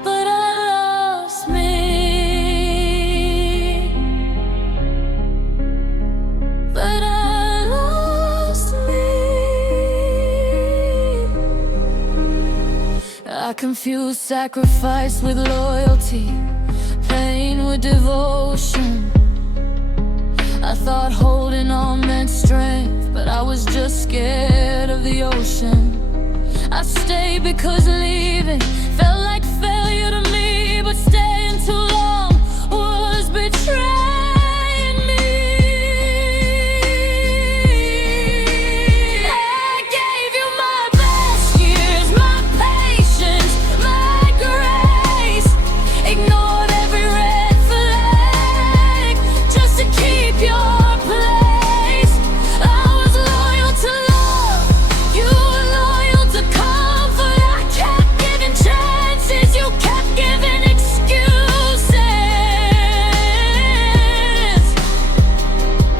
but I lost me. But I lost me. I confused sacrifice with loyalty, pain with devotion. I thought holding on meant strength, but I was just scared of the ocean. I stayed because leaving felt like failure to me, but staying too long was betraying me. I gave you my best years, my patience, my grace. Ignored every red flag just to keep your place. I was loyal to love, you were loyal to comfort. I kept giving chances, you kept giving excuses.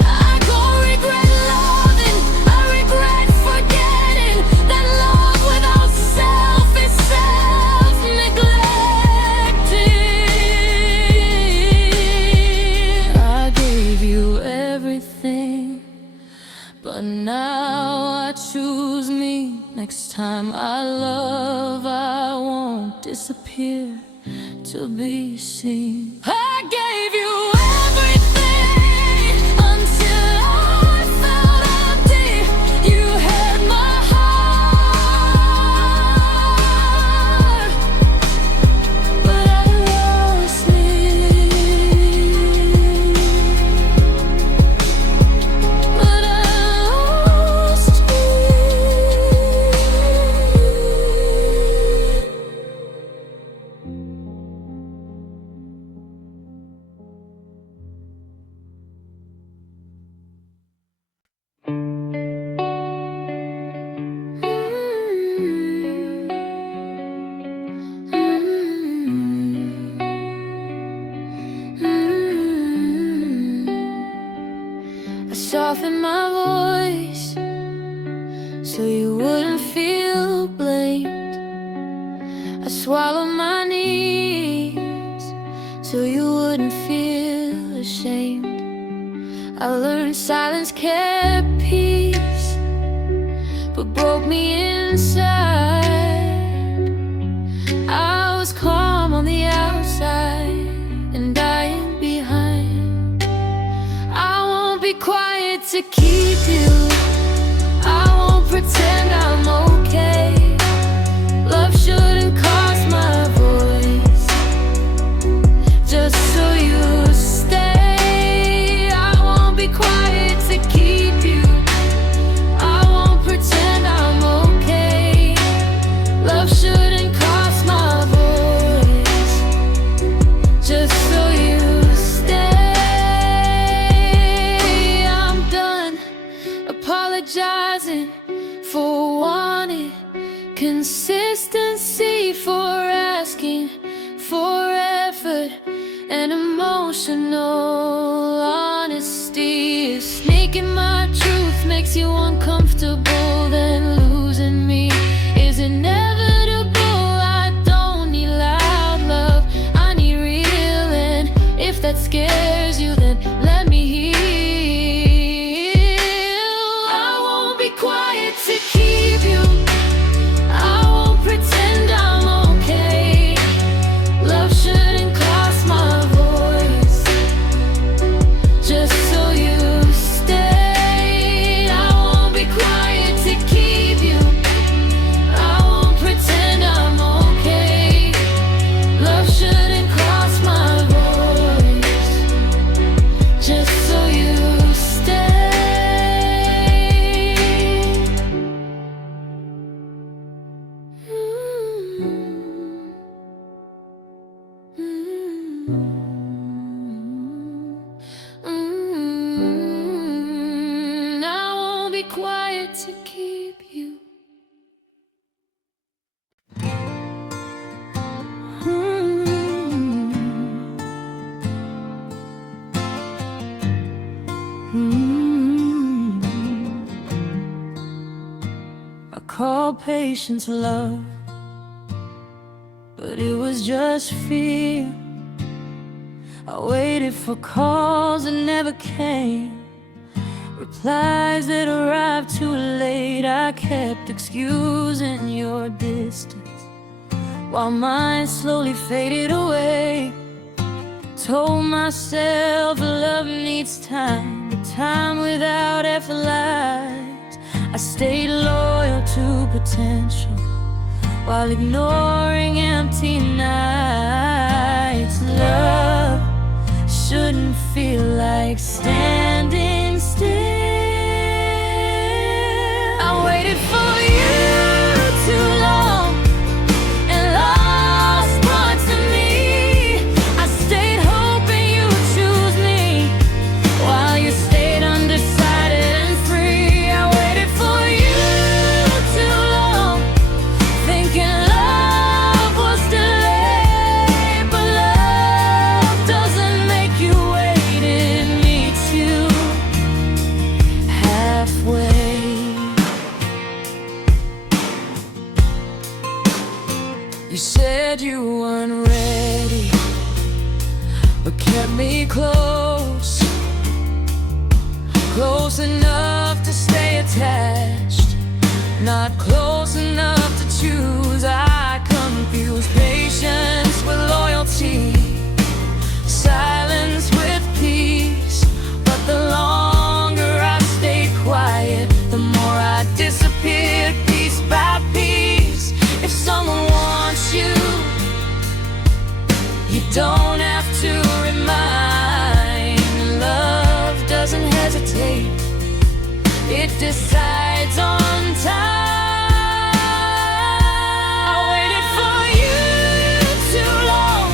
I don't regret loving, I regret forgetting that love without self is self-neglecting. I gave you everything, but now I choose me. Next time I love, I won't disappear to be seen. I gave you everything until I felt empty. You had my heart, but I lost me. But I lost me. I softened my voice so you wouldn't feel blamed. I swallowed my knees so you wouldn't feel ashamed. I learned silence kept peace, but broke me inside. I was calm on the outside and dying behind. I won't be quiet to keep you, I won't pretend I'm okay. Love shouldn't cost my voice, just so you stay. I won't be quiet to keep you, I won't pretend I'm okay. apologizing for wanting consistency, for asking for effort and emotional honesty. If sneaking my truth makes you uncomfortable, then losing me is inevitable. I don't need loud love, I need real, and if that scares you, then let me heal. I won't be quiet to keep you, I won't pretend I'm okay. Love shouldn't cost my voice, just so you stay. I won't be quiet to keep you, I won't pretend I'm okay. Love shouldn't cost my voice, just so you stay. I won't be quiet to keep you. I call patience love, but it was just fear. I waited for calls that never came, replies that arrived too late. I kept excusing your distance while mine slowly faded away. Told myself love needs time, but time without effort lies. I stayed loyal to potential while ignoring empty nights. Love shouldn't feel like standing still. I waited for you too long and lost parts of me. I stayed hoping you would choose me while you stayed undecided and free. I waited for you too long, thinking love was delayed, but love doesn't make you wait, it meets you halfway. You said you weren't ready, but kept me close, close enough to stay attached, not close enough to choose. I confused patience with loyalty, silence with peace. But the longer I stayed quiet, the more I disappeared piece by piece. If someone wants you, you don't have to remind. Love doesn't hesitate, it decides on time. I waited for you too long,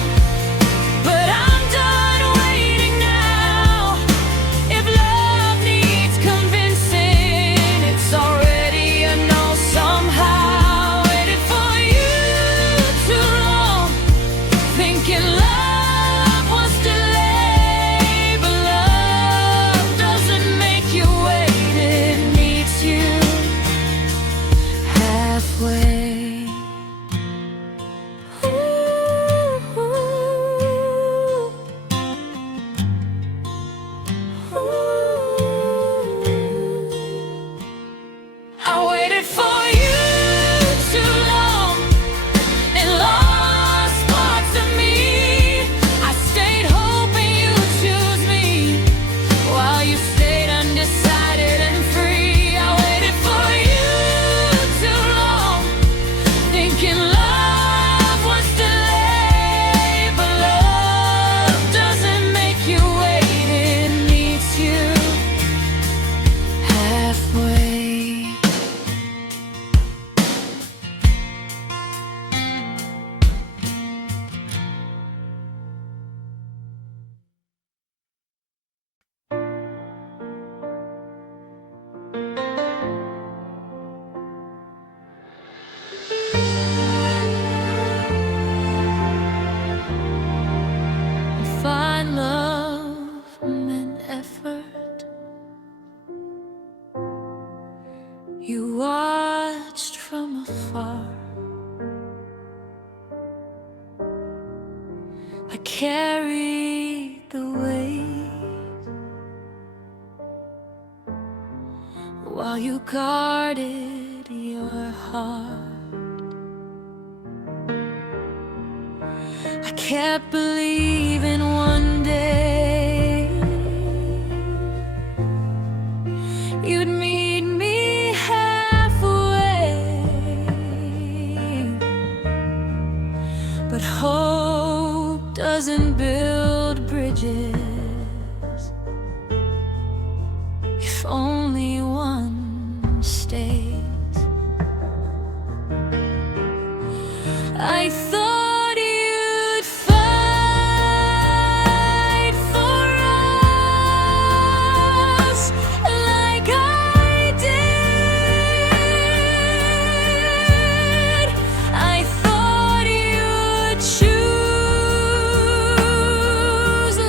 but I'm done waiting now. If love needs convincing, it's already a no somehow. Waited for you too long, thinking love was delayed, but love doesn't make you wait, it meets you You watched from afar. I carried the weight while you guarded your heart. I kept believing one day you'd meet me halfway, but hope doesn't build bridges if only one stays. I thought you'd fight for us like I did. I thought you'd choose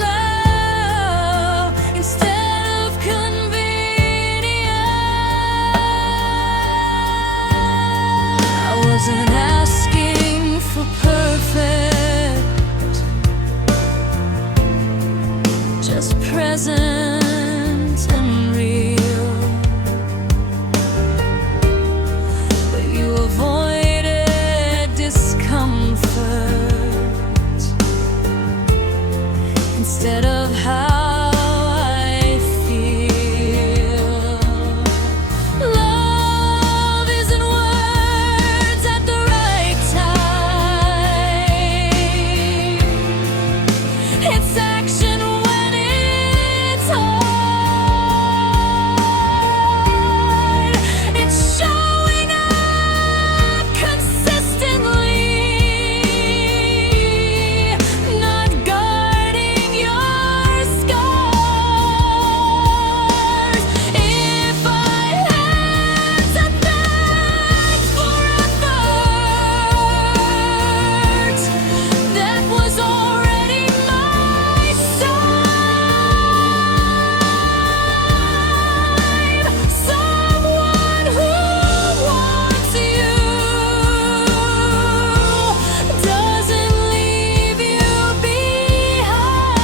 love instead of convenience. I wasn't asking for perfect, just present and real. But you avoided discomfort instead of how I feel. Love isn't words at the right time. It's action when it's hard. It's showing up consistently, not guarding your scars. If I had to thank for effort that was already my side, someone who wants you doesn't leave you behind.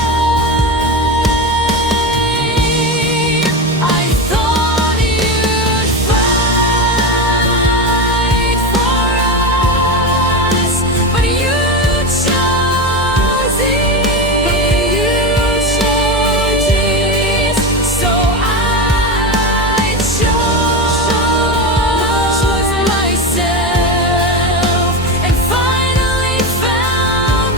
I thought you'd fight for us, but you chose ease. So I chose myself and finally found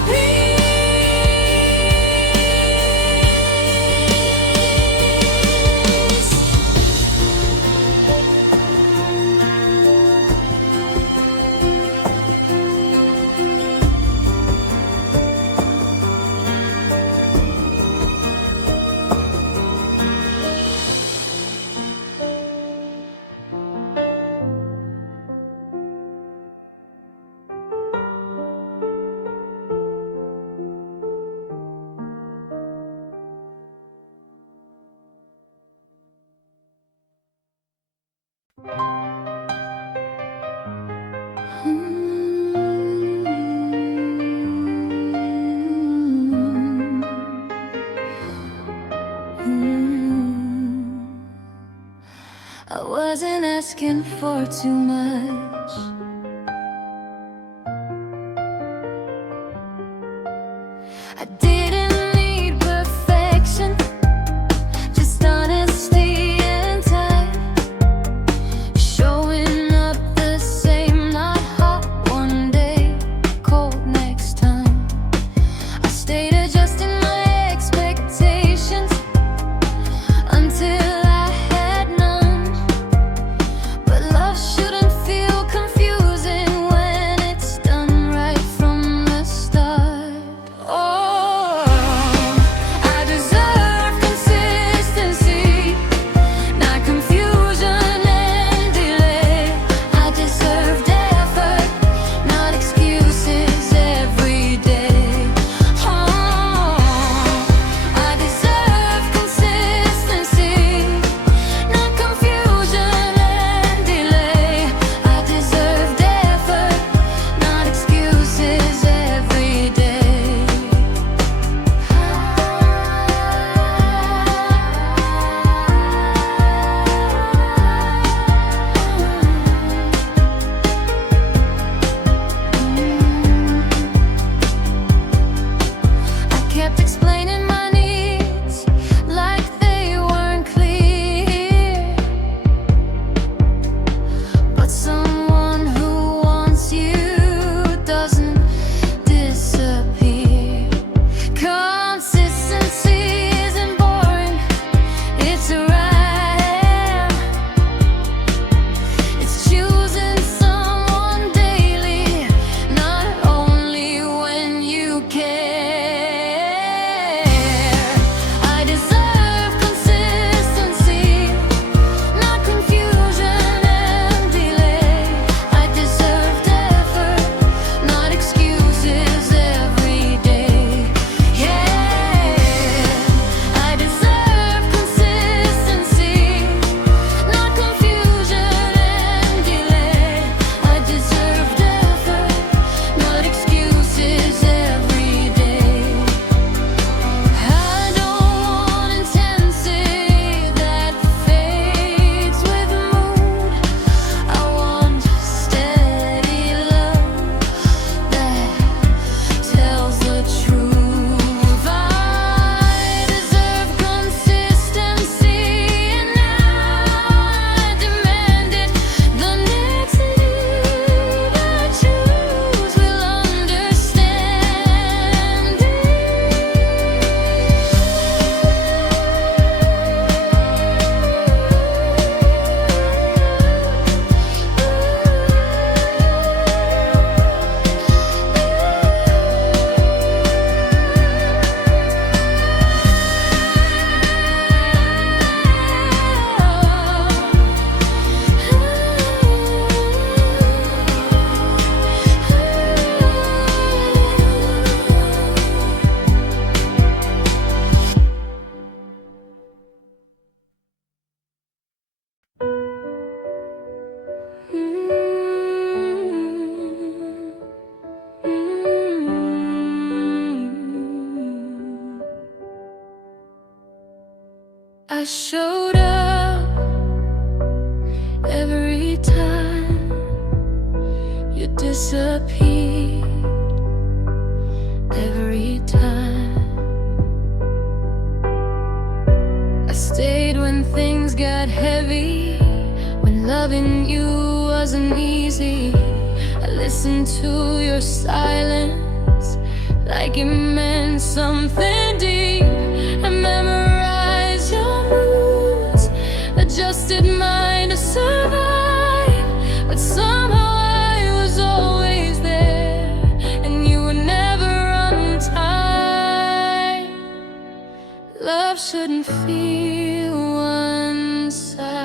I wasn't asking for too much. I didn't need perfection, just honesty and time. Showing up the same, not hot one day, cold next time. I stayed adjusting my expectations until I had none. But love shouldn't feel confused. I showed up every time you disappeared, every time. I stayed when things got heavy, when loving you wasn't easy. I listened to your silence like it meant something deep. I memorized your moods, adjusted mine to survive, but somehow I was always there, and you were never untied. Love shouldn't feel one-sided.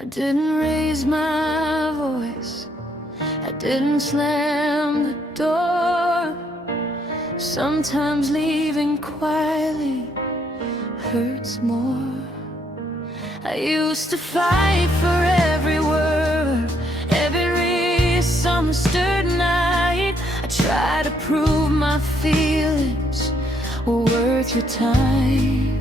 I didn't raise my voice, I didn't slam the door. Sometimes leaving quietly hurts more. I used to fight for every word, every summer-stirred night. I tried to prove my feelings were worth your time,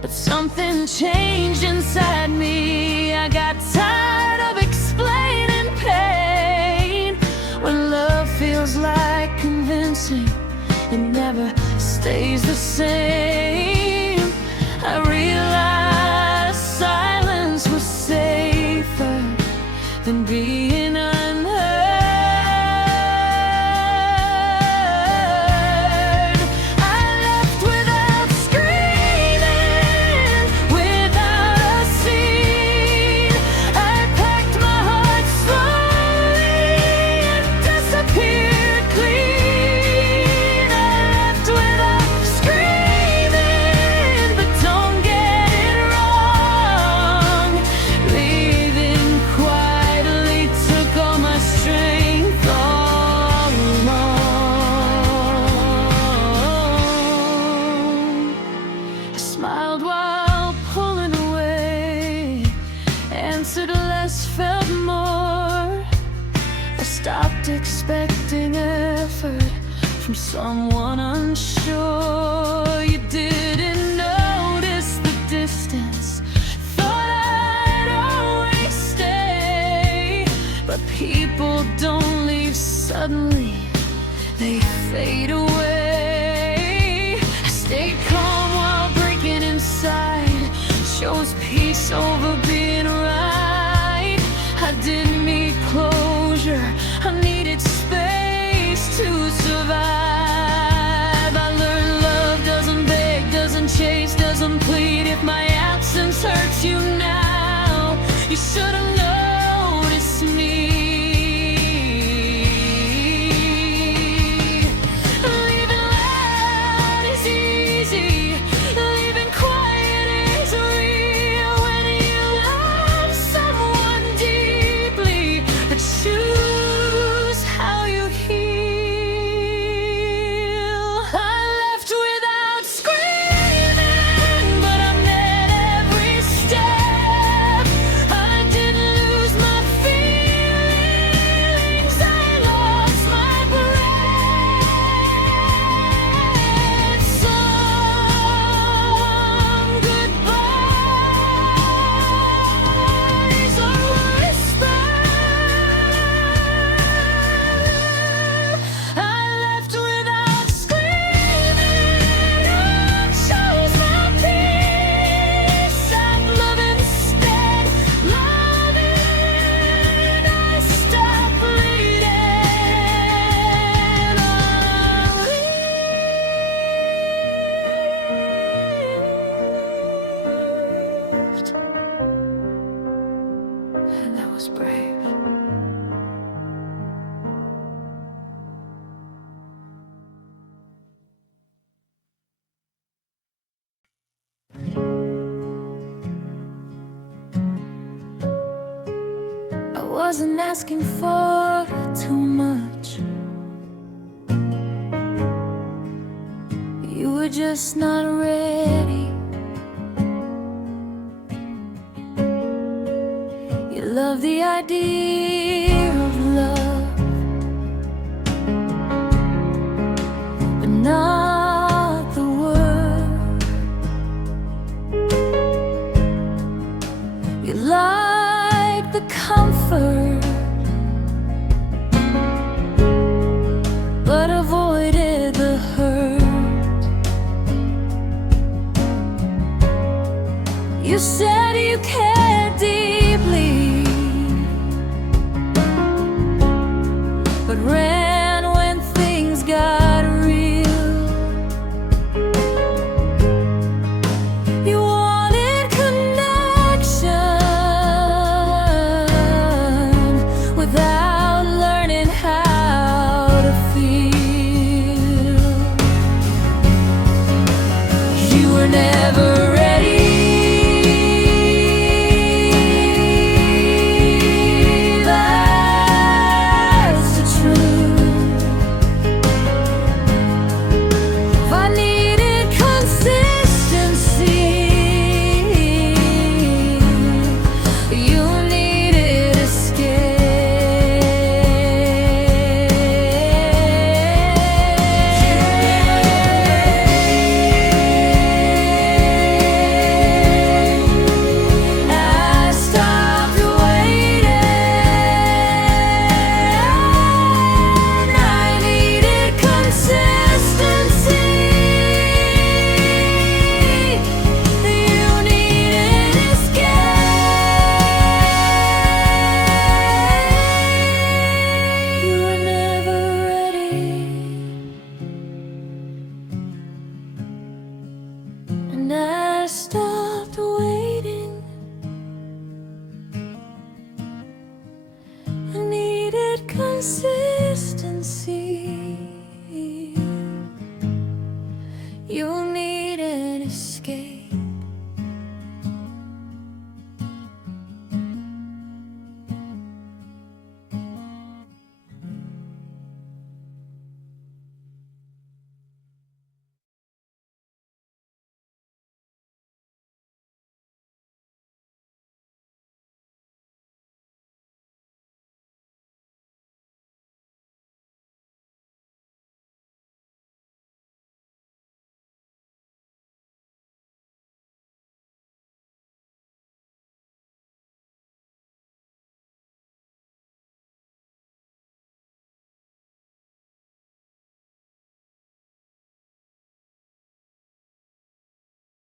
but something changed inside me. I got tired of explaining pain. When love feels like convincing, it never stays the same. I realized silence was safer than being unheard. I left without screaming, without a scene. I packed my heart slowly and disappeared clean. I left without screaming, expecting effort from someone unsure. You didn't notice the distance, thought I'd always stay. But people don't leave suddenly, they fade away. I stayed calm while breaking inside, chose peace over being right. I didn't need closure, I needed space to survive. I learned love doesn't beg, doesn't chase, doesn't plead. If my absence hurts you now, you should have noticed me. Leaving loud is easy, leaving quiet is real. When you love someone deeply, but choose how you heal. I left without screaming, but I met every step. I didn't lose my feelings, I lost my breath. Some goodbyes are whispered. I left without screaming, I chose my peace. I'd love instead, loving, I stopped bleeding. And that was brave. I wasn't asking for too much. You were just not ready. You love the idea of love, but not the word. You like the comfort, but avoided the hurt. You said you cared deeply, but ran when things got real. You wanted connection without learning how to feel. You were never ready. That's the truth. If I needed consistency, you needed escape. I stopped waiting. I needed consistency. You needed escape. You were never ready, and I stopped waiting. I needed consistency.